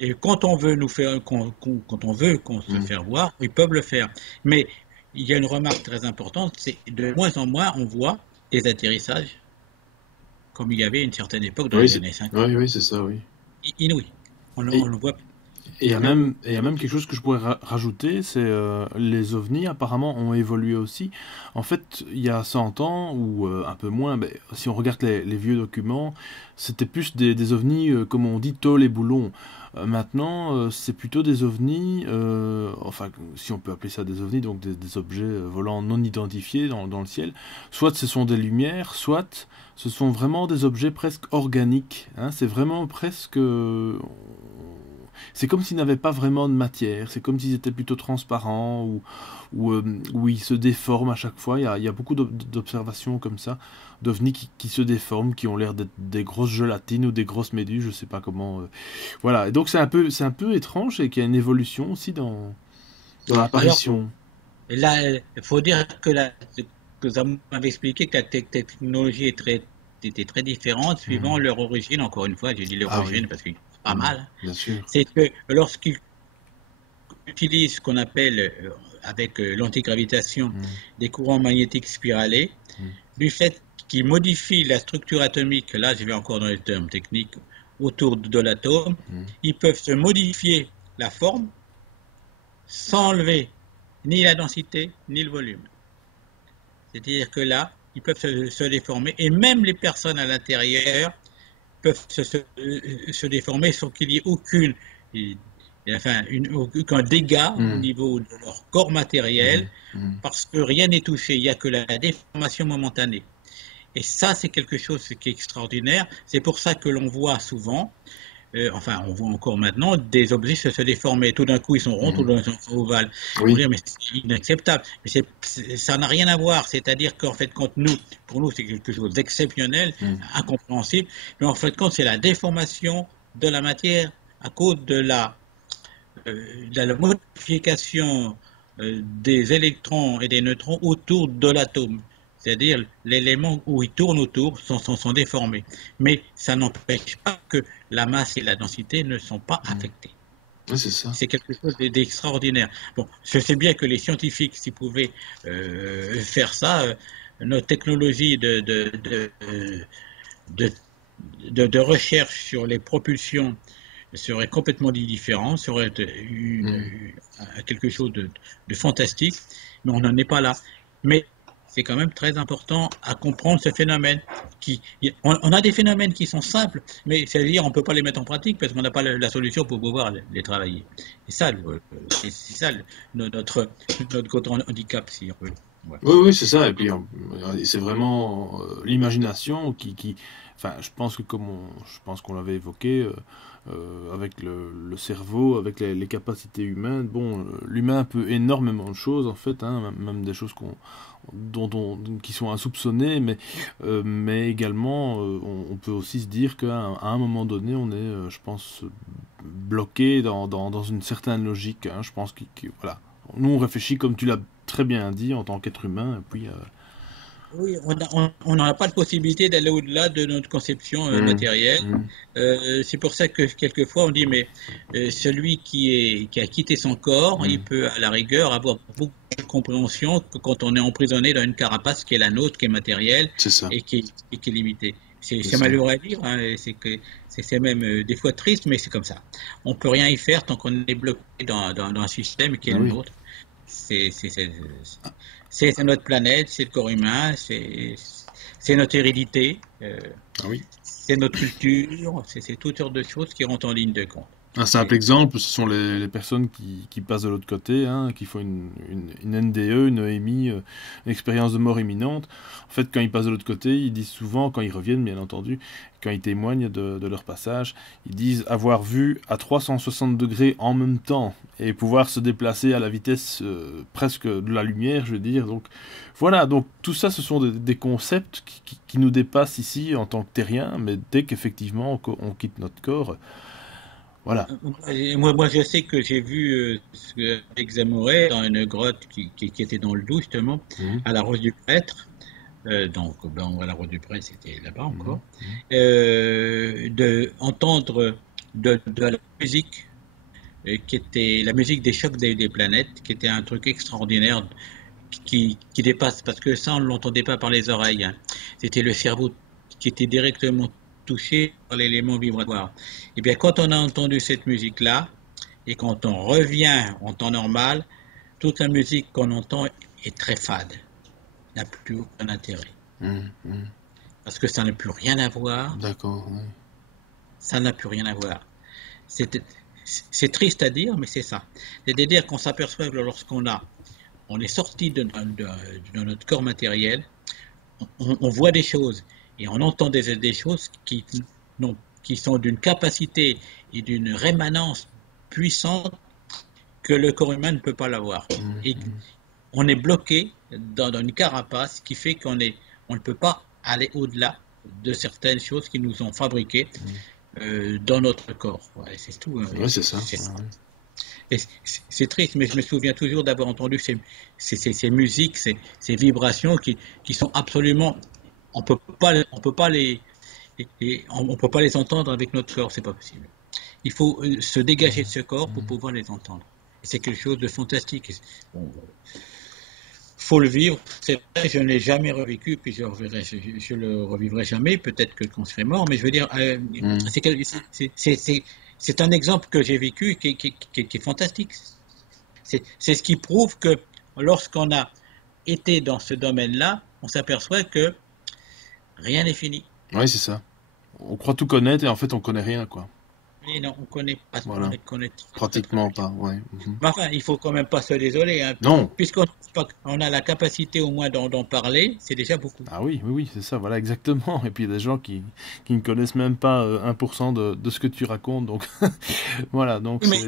Et quand on veut quand on veut qu'on se faire voir, ils peuvent le faire. Mais il y a une remarque très importante, c'est de moins en moins on voit des atterrissages, comme il y avait une certaine époque dans les années 50. Oui, c'est ça, oui. Inouï. On le voit. Et il y a même quelque chose que je pourrais rajouter, c'est les ovnis apparemment ont évolué aussi. En fait, il y a 100 ans, ou un peu moins, si on regarde les vieux documents, c'était plus des ovnis, comme on dit, tôle et boulons. Maintenant, c'est plutôt des ovnis, enfin, si on peut appeler ça des ovnis, donc des objets volants non identifiés dans le ciel. Soit ce sont des lumières, soit ce sont vraiment des objets presque organiques. Hein, c'est vraiment presque... c'est comme s'ils n'avaient pas vraiment de matière, c'est comme s'ils étaient plutôt transparents ou ils se déforment à chaque fois. Il y a beaucoup d'observations comme ça, d'ovnis qui se déforment, qui ont l'air d'être des grosses gelatines ou des grosses méduses, je sais pas comment. Voilà, et donc c'est un peu étrange et qu'il y a une évolution aussi dans l'apparition. Là, il faut dire que vous m'avez expliqué que la technologie était très différente suivant leur origine. Encore une fois, j'ai dit leur origine parce que c'est pas mal. Bien sûr. C'est que lorsqu'ils utilisent ce qu'on appelle, avec l'antigravitation, des courants magnétiques spiralés, du fait qu'ils modifient la structure atomique, là je vais encore dans les termes techniques, autour de l'atome, ils peuvent se modifier la forme sans enlever ni la densité, ni le volume. C'est-à-dire que là, ils peuvent se déformer, et même les personnes à l'intérieur peuvent se déformer sans qu'il y ait aucun dégât au niveau de leur corps matériel, parce que rien n'est touché, il n'y a que la déformation momentanée. Et ça, c'est quelque chose qui est extraordinaire. C'est pour ça que l'on voit souvent, on voit encore maintenant des objets se déformer. Tout d'un coup, ils sont ronds, tout d'un coup, ils sont ovales. Oui. Dire, mais c'est inacceptable. Mais ça n'a rien à voir. C'est-à-dire qu'en fait, pour nous, c'est quelque chose d'exceptionnel, incompréhensible. Mais en fait, c'est la déformation de la matière à cause de la modification des électrons et des neutrons autour de l'atome. C'est-à-dire l'élément où ils tournent autour sont déformés. Mais ça n'empêche pas que la masse et la densité ne sont pas affectées. Oui, c'est ça. C'est quelque chose d'extraordinaire. Bon, je sais bien que les scientifiques, s'ils pouvaient faire ça, notre technologie de recherche sur les propulsions serait complètement différent, serait quelque chose de fantastique, mais on n'en est pas là. Mais c'est quand même très important à comprendre ce phénomène. On a des phénomènes qui sont simples, mais c'est-à-dire on ne peut pas les mettre en pratique parce qu'on n'a pas la solution pour pouvoir les travailler. C'est ça, notre grand handicap, si on veut. Ouais. Oui, c'est ça. Et puis c'est vraiment l'imagination qui enfin, je pense qu'on l'avait évoqué avec le cerveau, avec les capacités humaines. Bon, l'humain peut énormément de choses en fait, hein, même des choses qui sont insoupçonnées, mais également on peut aussi se dire qu'à un moment donné, on est, je pense, bloqué dans une certaine logique. Hein, je pense voilà. Nous, on réfléchit comme tu l'as très bien dit en tant qu'être humain, et puis Oui, on n'a pas de possibilité d'aller au-delà de notre conception matérielle. C'est pour ça que quelquefois on dit, mais celui qui a quitté son corps, il peut à la rigueur avoir beaucoup de compréhension que quand on est emprisonné dans une carapace qui est la nôtre, qui est matérielle C'est ça. et qui est limitée. C'est C'est ça. malheureux à dire, hein, et c'est même des fois triste, mais c'est comme ça. On peut rien y faire tant qu'on est bloqué dans un système qui est Ah le oui. nôtre. C'est c'est notre planète, c'est le corps humain, c'est notre hérédité, Ah oui. c'est notre culture, c'est toutes sortes de choses qui rentrent en ligne de compte. Un simple exemple, ce sont les personnes qui passent de l'autre côté, hein, qui font une NDE, une EMI, une expérience de mort imminente. En fait, quand ils passent de l'autre côté, ils disent souvent, quand ils reviennent bien entendu, quand ils témoignent de leur passage, ils disent avoir vu à 360 degrés en même temps et pouvoir se déplacer à la vitesse presque de la lumière, je veux dire. Donc voilà, donc tout ça, ce sont des concepts qui nous dépassent ici en tant que terriens, mais dès qu'effectivement on quitte notre corps, voilà. Moi, je sais que j'ai vu avec Zamoret dans une grotte qui était dans le Doubs, justement, à la Rose du Prêtre. Donc, ben, à la Rose du Prêtre, c'était là-bas encore. Entendre de la musique qui était la musique des chocs des planètes, qui était un truc extraordinaire qui dépasse, parce que ça, on ne l'entendait pas par les oreilles. Hein. C'était le cerveau qui était directement touché par l'élément vibratoire. Et bien, quand on a entendu cette musique-là, et quand on revient en temps normal, toute la musique qu'on entend est très fade, n'a plus aucun intérêt. Parce que ça n'a plus rien à voir. D'accord. Oui. Ça n'a plus rien à voir. C'est triste à dire, mais c'est ça. C'est-à-dire qu'on s'aperçoit que on est sorti de notre corps matériel, on voit des choses et on entend des choses qui sont d'une capacité et d'une rémanence puissante que le corps humain ne peut pas l'avoir. Et on est bloqué dans une carapace qui fait on ne peut pas aller au-delà de certaines choses qui nous ont fabriquées dans notre corps. Ouais, c'est tout. Hein. Oui, c'est ça. C'est triste, mais je me souviens toujours d'avoir entendu ces musiques, ces vibrations qui sont absolument. On peut pas les entendre avec notre corps, c'est pas possible. Il faut se dégager de ce corps pour pouvoir les entendre. Et c'est quelque chose de fantastique. Bon, faut le vivre. C'est vrai, je ne l'ai jamais revécu, puis je le revivrai jamais. Peut-être que quand je serai mort, mais je veux dire, c'est un exemple que j'ai vécu qui est fantastique. C'est ce qui prouve que lorsqu'on a été dans ce domaine-là, on s'aperçoit que rien n'est fini. Oui, c'est ça. On croit tout connaître et en fait on connaît rien, quoi. Et non, on connaît pas. Voilà. Pratiquement pas, ouais. Mais enfin, il faut quand même pas se désoler. Hein, non. Puisqu'on a la capacité au moins d'en parler, c'est déjà beaucoup. Ah oui, c'est ça, voilà, exactement. Et puis il y a des gens qui ne connaissent même pas 1% de ce que tu racontes, donc voilà. Donc mais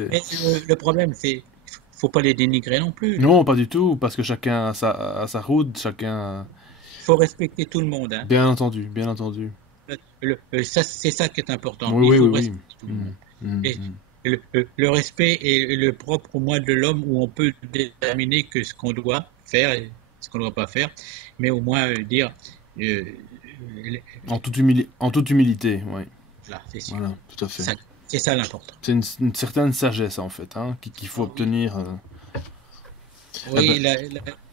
le problème, c'est faut pas les dénigrer non plus. Non, pas du tout, parce que chacun a sa route, chacun. Il faut respecter tout le monde. Hein. Bien entendu, bien entendu. C'est ça qui est important. Oui, il faut respecter tout le monde. Et le respect est le propre au moins de l'homme, où on peut déterminer que ce qu'on doit faire et ce qu'on ne doit pas faire, mais au moins dire. En toute humilité, oui. Là, c'est sûr. Voilà, tout à fait. C'est ça l'important. C'est une certaine sagesse en fait, hein, qu'il faut obtenir. Oui,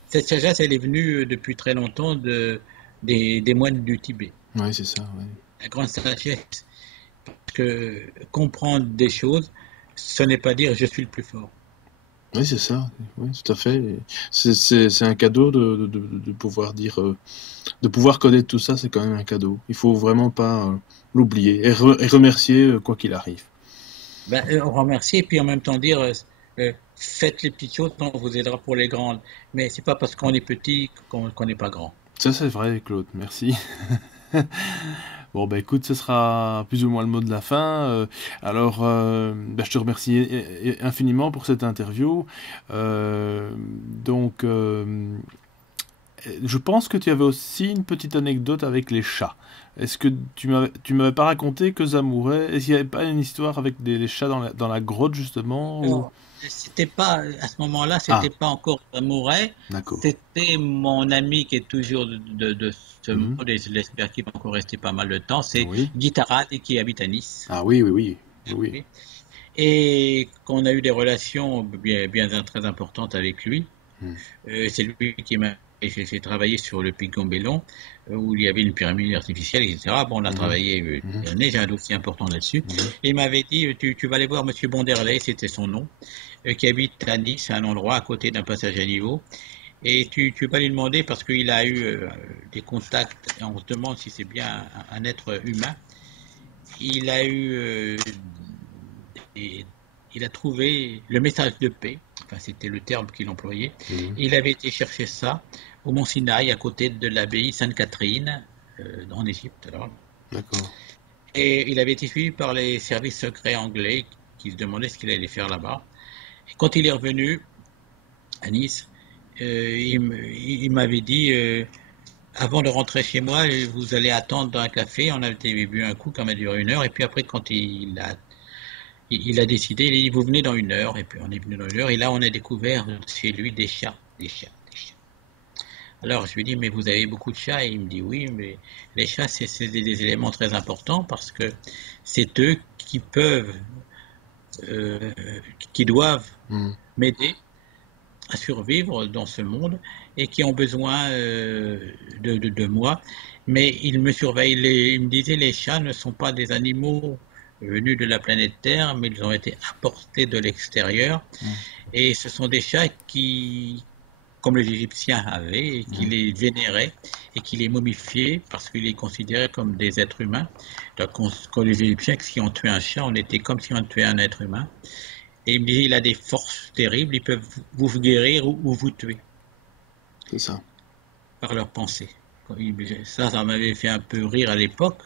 cette sagesse, elle est venue depuis très longtemps des moines du Tibet. Oui, c'est ça. Oui. La grande sagesse, parce que comprendre des choses, ce n'est pas dire je suis le plus fort. Oui, c'est ça. Oui, tout à fait. C'est un cadeau de pouvoir dire, de pouvoir connaître tout ça, c'est quand même un cadeau. Il faut vraiment pas l'oublier et remercier quoi qu'il arrive. Remercier et puis en même temps dire faites les petites choses, on vous aidera pour les grandes. Mais c'est pas parce qu'on est petit qu'on n'est pas grand. Ça c'est vrai, Claude. Merci. Bon, bah écoute, ce sera plus ou moins le mot de la fin. Alors, je te remercie infiniment pour cette interview. Donc, Je pense que tu avais aussi une petite anecdote avec les chats. Est-ce que tu m'avais pas raconté que Zamourais, est-ce qu'il n'y avait pas une histoire avec les chats dans la grotte justement ou... Alors, c'était pas, à ce moment-là, Ah, c'était pas encore Mouret, d'accord. c'était mon ami qui est toujours de ce Mhm. monde, et je l'espère qu'il va encore rester pas mal de temps, c'est Oui. Guy Tarade et qui habite à Nice. Ah oui, oui, oui. Oui, oui. Oui. Et qu'on a eu des relations bien très importantes avec lui. Mhm. C'est lui qui m'a fait travailler sur le pic Gambellon, où il y avait une pyramide artificielle, etc. Bon, on a Mhm. travaillé Mhm. des années, j'ai un dossier important là-dessus. Mhm. Et il m'avait dit, tu vas aller voir Monsieur Bonderley, c'était son nom, qui habite à Nice, à un endroit à côté d'un passage à niveau. Et tu vas lui demander, parce qu'il a eu des contacts, et on se demande si c'est bien un être humain. Il a eu et il a trouvé le message de paix, enfin c'était le terme qu'il employait. Mhm. Il avait été chercher ça au Mont Sinaï, à côté de l'abbaye Sainte-Catherine, en Égypte. Alors. D'accord. Et il avait été suivi par les services secrets anglais qui se demandaient ce qu'il allait faire là-bas. Et quand il est revenu à Nice, il m'avait dit, avant de rentrer chez moi, vous allez attendre dans un café. On avait bu un coup, comme a duré 1 heure. Et puis après, quand il a décidé, il a dit, vous venez dans 1 heure. Et puis on est venu dans 1 heure. Et là, on a découvert chez lui des chats, des chats, des chats. Alors je lui dis, mais vous avez beaucoup de chats? Et il me dit, oui, mais les chats, c'est des éléments très importants parce que c'est eux qui peuvent, euh, qui doivent Mhm. m'aider à survivre dans ce monde et qui ont besoin de moi. Mais ils me surveillent. Il me disait, les chats ne sont pas des animaux venus de la planète Terre, mais ils ont été apportés de l'extérieur. Mhm. Et ce sont des chats qui, comme les Égyptiens avaient, et qui Mhm. les vénéraient et qui les momifiaient parce qu'ils les considéraient comme des êtres humains. Donc, quand les Égyptiens, qui ont tué un chat, on était comme si on tuait un être humain. Et il me disait, il a des forces terribles, ils peuvent vous guérir ou vous tuer C'est ça. par leurs pensées. Ça m'avait fait un peu rire à l'époque,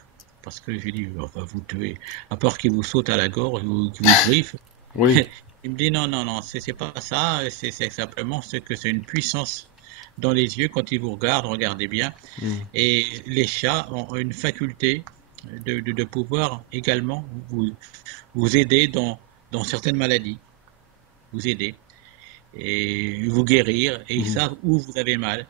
parce que j'ai dit, on va vous tuer, à part qu'ils vous sautent à la gorge ou qu'ils vous griffent. Oui. Il me dit, non, non, non, c'est pas ça, c'est simplement ce que c'est une puissance dans les yeux quand ils vous regardent, regardez bien. Mhm. Et les chats ont une faculté de pouvoir également vous aider dans certaines maladies, vous aider et vous guérir, et ils Mhm. savent où vous avez mal.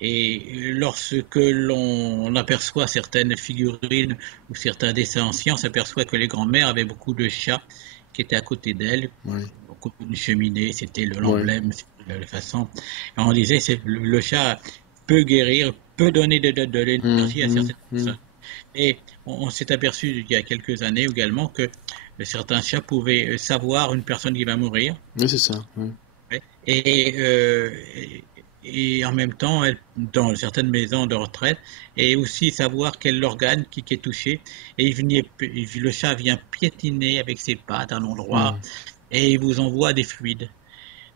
Et lorsque l'on aperçoit certaines figurines ou certains dessins anciens, on s'aperçoit que les grands-mères avaient beaucoup de chats qui étaient à côté d'elles, Oui. beaucoup d'une cheminée, c'était Oui. l'emblème, c'était la façon. Et on disait, le chat peut guérir, peut donner de Mhm. l'énergie à Mhm. certaines Mhm. personnes. Et on s'est aperçu il y a quelques années également que certains chats pouvaient savoir une personne qui va mourir. Oui, c'est ça. Oui. Ouais. Et en même temps, dans certaines maisons de retraite, et aussi savoir quel organe qui est touché. Et le chat vient piétiner avec ses pattes un endroit Mhm. et il vous envoie des fluides.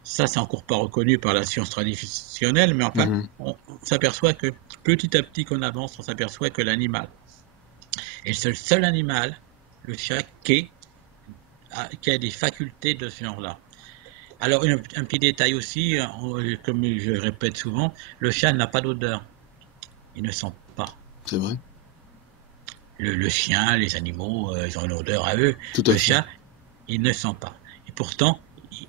Ça, c'est encore pas reconnu par la science traditionnelle, mais enfin, Mhm. on s'aperçoit que petit à petit qu'on avance, on s'aperçoit que l'animal est le seul animal, le chat, qui a des facultés de ce genre-là. Alors, un petit détail aussi, comme je répète souvent, le chat n'a pas d'odeur. Il ne sent pas. C'est vrai. Le chien, les animaux, ils ont une odeur à eux. Tout à Le fait. chat, il ne sent pas. Et pourtant,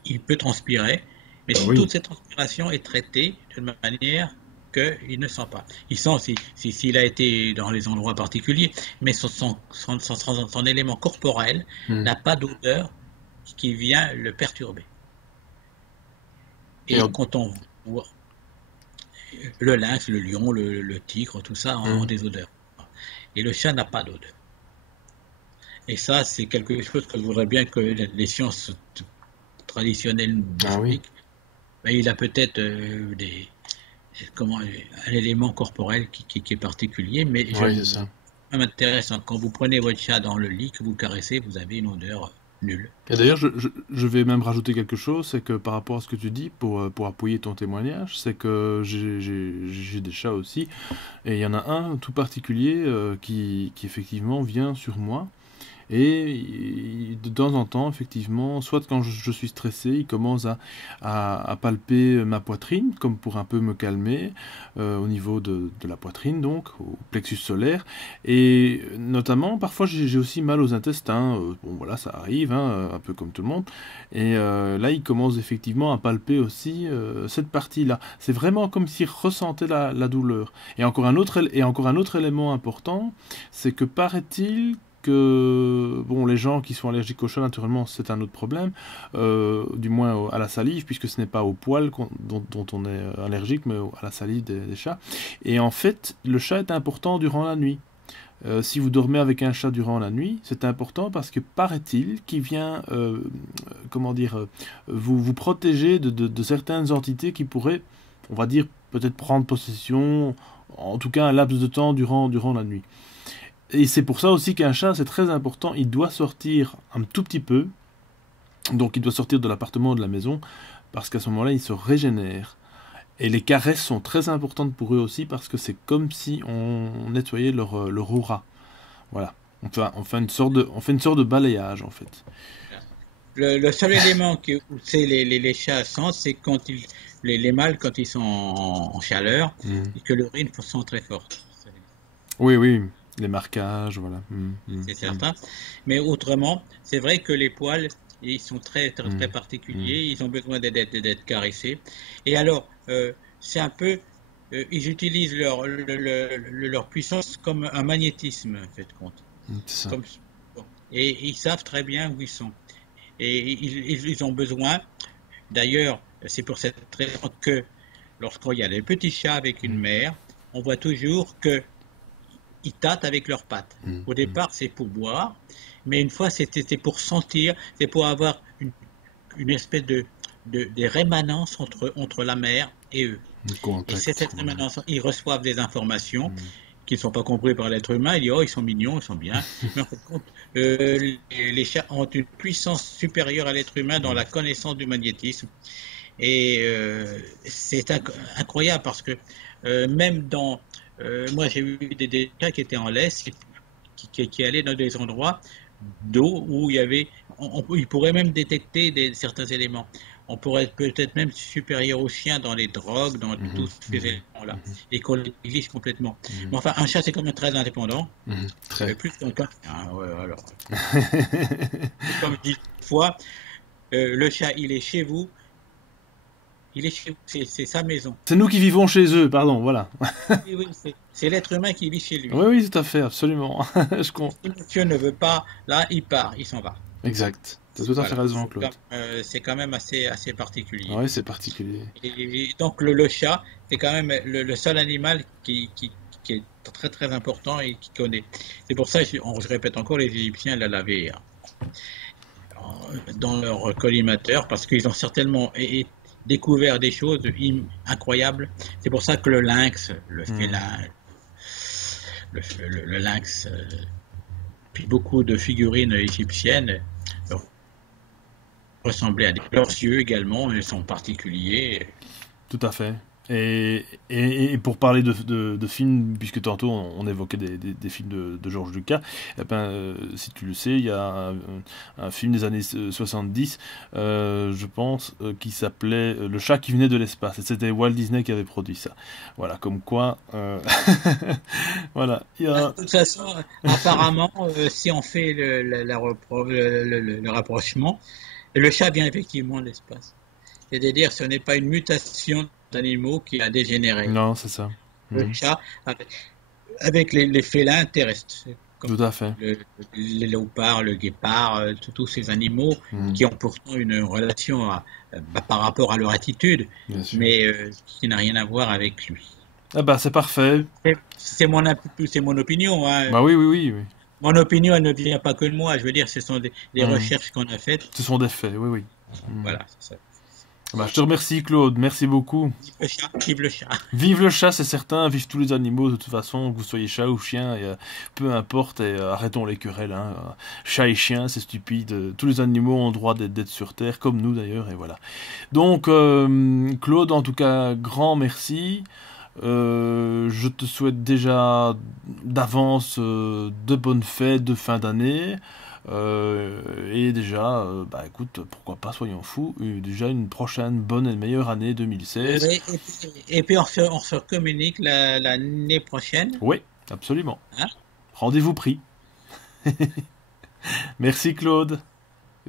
il peut transpirer, mais Ah toute oui. cette transpiration est traitée de manière qu'il ne sent pas. Il sent s'il a été dans les endroits particuliers, mais son élément corporel Mhm. n'a pas d'odeur qui vient le perturber. Et Et quand on voit le lynx, le lion, le tigre, tout ça ont mhm. des odeurs. Et le chat n'a pas d'odeur. Et ça, c'est quelque chose que je voudrais bien que les sciences traditionnelles nous Ah oui. expliquent. Mais il a peut-être un élément corporel qui est particulier, mais Oui, c'est ça. ça m'intéresse. Quand vous prenez votre chat dans le lit, que vous le caressez, vous avez une odeur nulle. Et d'ailleurs, je vais même rajouter quelque chose, c'est que par rapport à ce que tu dis, pour appuyer ton témoignage, c'est que j'ai des chats aussi, et il y en a un tout particulier qui effectivement vient sur moi, et de temps en temps, effectivement, soit quand je suis stressé, il commence à palper ma poitrine, comme pour un peu me calmer, au niveau de la poitrine, donc, au plexus solaire. Et notamment, parfois, j'ai aussi mal aux intestins. Bon, voilà, ça arrive, hein, un peu comme tout le monde. Et là, il commence effectivement à palper aussi cette partie-là. C'est vraiment comme s'il ressentait la douleur. Et encore un autre élément important, c'est que paraît-il que, bon, les gens qui sont allergiques au chat, naturellement, c'est un autre problème, du moins à la salive, puisque ce n'est pas au poil dont on est allergique, mais à la salive des chats. Et en fait, le chat est important durant la nuit. Si vous dormez avec un chat durant la nuit, c'est important parce que paraît-il qu'il vient, vous protéger de certaines entités qui pourraient, on va dire, peut-être prendre possession, en tout cas un laps de temps durant la nuit. Et c'est pour ça aussi qu'un chat, c'est très important, il doit sortir un tout petit peu, donc il doit sortir de l'appartement ou de la maison, parce qu'à ce moment-là, il se régénère. Et les caresses sont très importantes pour eux aussi, parce que c'est comme si on nettoyait leur aura. Voilà, on fait une sorte de balayage, en fait. Le seul élément que les chats sentent, c'est quand les mâles, quand ils sont en chaleur, et que l'urine sent très forte. Oui, les marquages, voilà. C'est certain. Mais autrement, c'est vrai que les poils, ils sont très particuliers, ils ont besoin d'être caressés. Et alors, c'est un peu, ils utilisent leur puissance comme un magnétisme, en fait, compte. C'est ça. Et ils savent très bien où ils sont. Et ils ont besoin, d'ailleurs, c'est pour cette raison que lorsqu'il y a des petits chats avec une mère, on voit toujours qu'ils tâtent avec leurs pattes. Au départ, c'est pour boire, mais une fois, c'était pour sentir, c'est pour avoir une espèce de rémanence entre la mère et eux. Et c'est cette rémanence, ils reçoivent des informations qui ne sont pas comprises par l'être humain, ils disent « Oh, ils sont mignons, ils sont bien ». Mais en fait, les chats ont une puissance supérieure à l'être humain dans la connaissance du magnétisme. Et c'est incroyable parce que même dans... moi, j'ai eu des chats qui étaient en laisse, qui allaient dans des endroits d'eau où il y avait... ils pourraient même détecter certains éléments. On pourrait être peut-être même supérieur aux chiens dans les drogues, dans tous ces éléments-là, et qu'on les néglige complètement. Mais enfin, un chat, c'est quand même très indépendant. Très. Plus qu'un chat. Alors. Comme je dis une fois, le chat, il est chez vous. Il est chez vous, c'est sa maison. C'est nous qui vivons chez eux, pardon, voilà. Oui, c'est l'être humain qui vit chez lui. Oui, tout à fait, absolument. Si monsieur ne veut pas, là, il part, il s'en va. Exact. Tu as tout à fait raison, Claude. C'est quand même assez particulier. Oui, c'est particulier. Et donc, le chat, c'est quand même le seul animal qui est très, très important et qui connaît. C'est pour ça, je répète encore, les Égyptiens la lavaient dans leur collimateur parce qu'ils ont certainement découvert des choses incroyables. C'est pour ça que le lynx, le félin, le lynx, puis beaucoup de figurines égyptiennes ressemblaient à leurs yeux également, ils sont particuliers. Tout à fait. Et pour parler de films, puisque tantôt on évoquait des films de George Lucas, eh ben, si tu le sais, il y a un film des années 70, je pense, qui s'appelait Le chat qui venait de l'espace. Et c'était Walt Disney qui avait produit ça. Voilà, comme quoi... voilà. De toute façon, apparemment, si on fait le rapprochement, le chat vient effectivement de l'espace. C'est-à-dire, ce n'est pas une mutation d'animaux qui a dégénéré. Non, c'est ça. Le chat, avec les félins terrestres. Tout à fait. Le léopard, le guépard, tous ces animaux qui ont pourtant une relation par rapport à leur attitude, mais qui n'a rien à voir avec lui. Ah bah, c'est parfait. C'est mon opinion. Hein. Bah oui. Mon opinion, elle ne vient pas que de moi. Je veux dire, ce sont des recherches qu'on a faites. Ce sont des faits, oui. Voilà, c'est ça. Bah, je te remercie, Claude, merci beaucoup. Vive le chat. Vive le chat, c'est certain, vive tous les animaux de toute façon, que vous soyez chat ou chien, et, peu importe, et arrêtons les querelles. Hein. Chat et chien, c'est stupide, tous les animaux ont le droit d'être sur Terre, comme nous d'ailleurs, et voilà. Donc, Claude, en tout cas, grand merci. Je te souhaite déjà d'avance de bonnes fêtes de fin d'année. Et déjà, écoute, pourquoi pas, soyons fous, déjà une prochaine bonne et meilleure année 2016. Oui, et puis on se communique l'année prochaine. Oui, absolument. Hein? Rendez-vous pris. Merci Claude.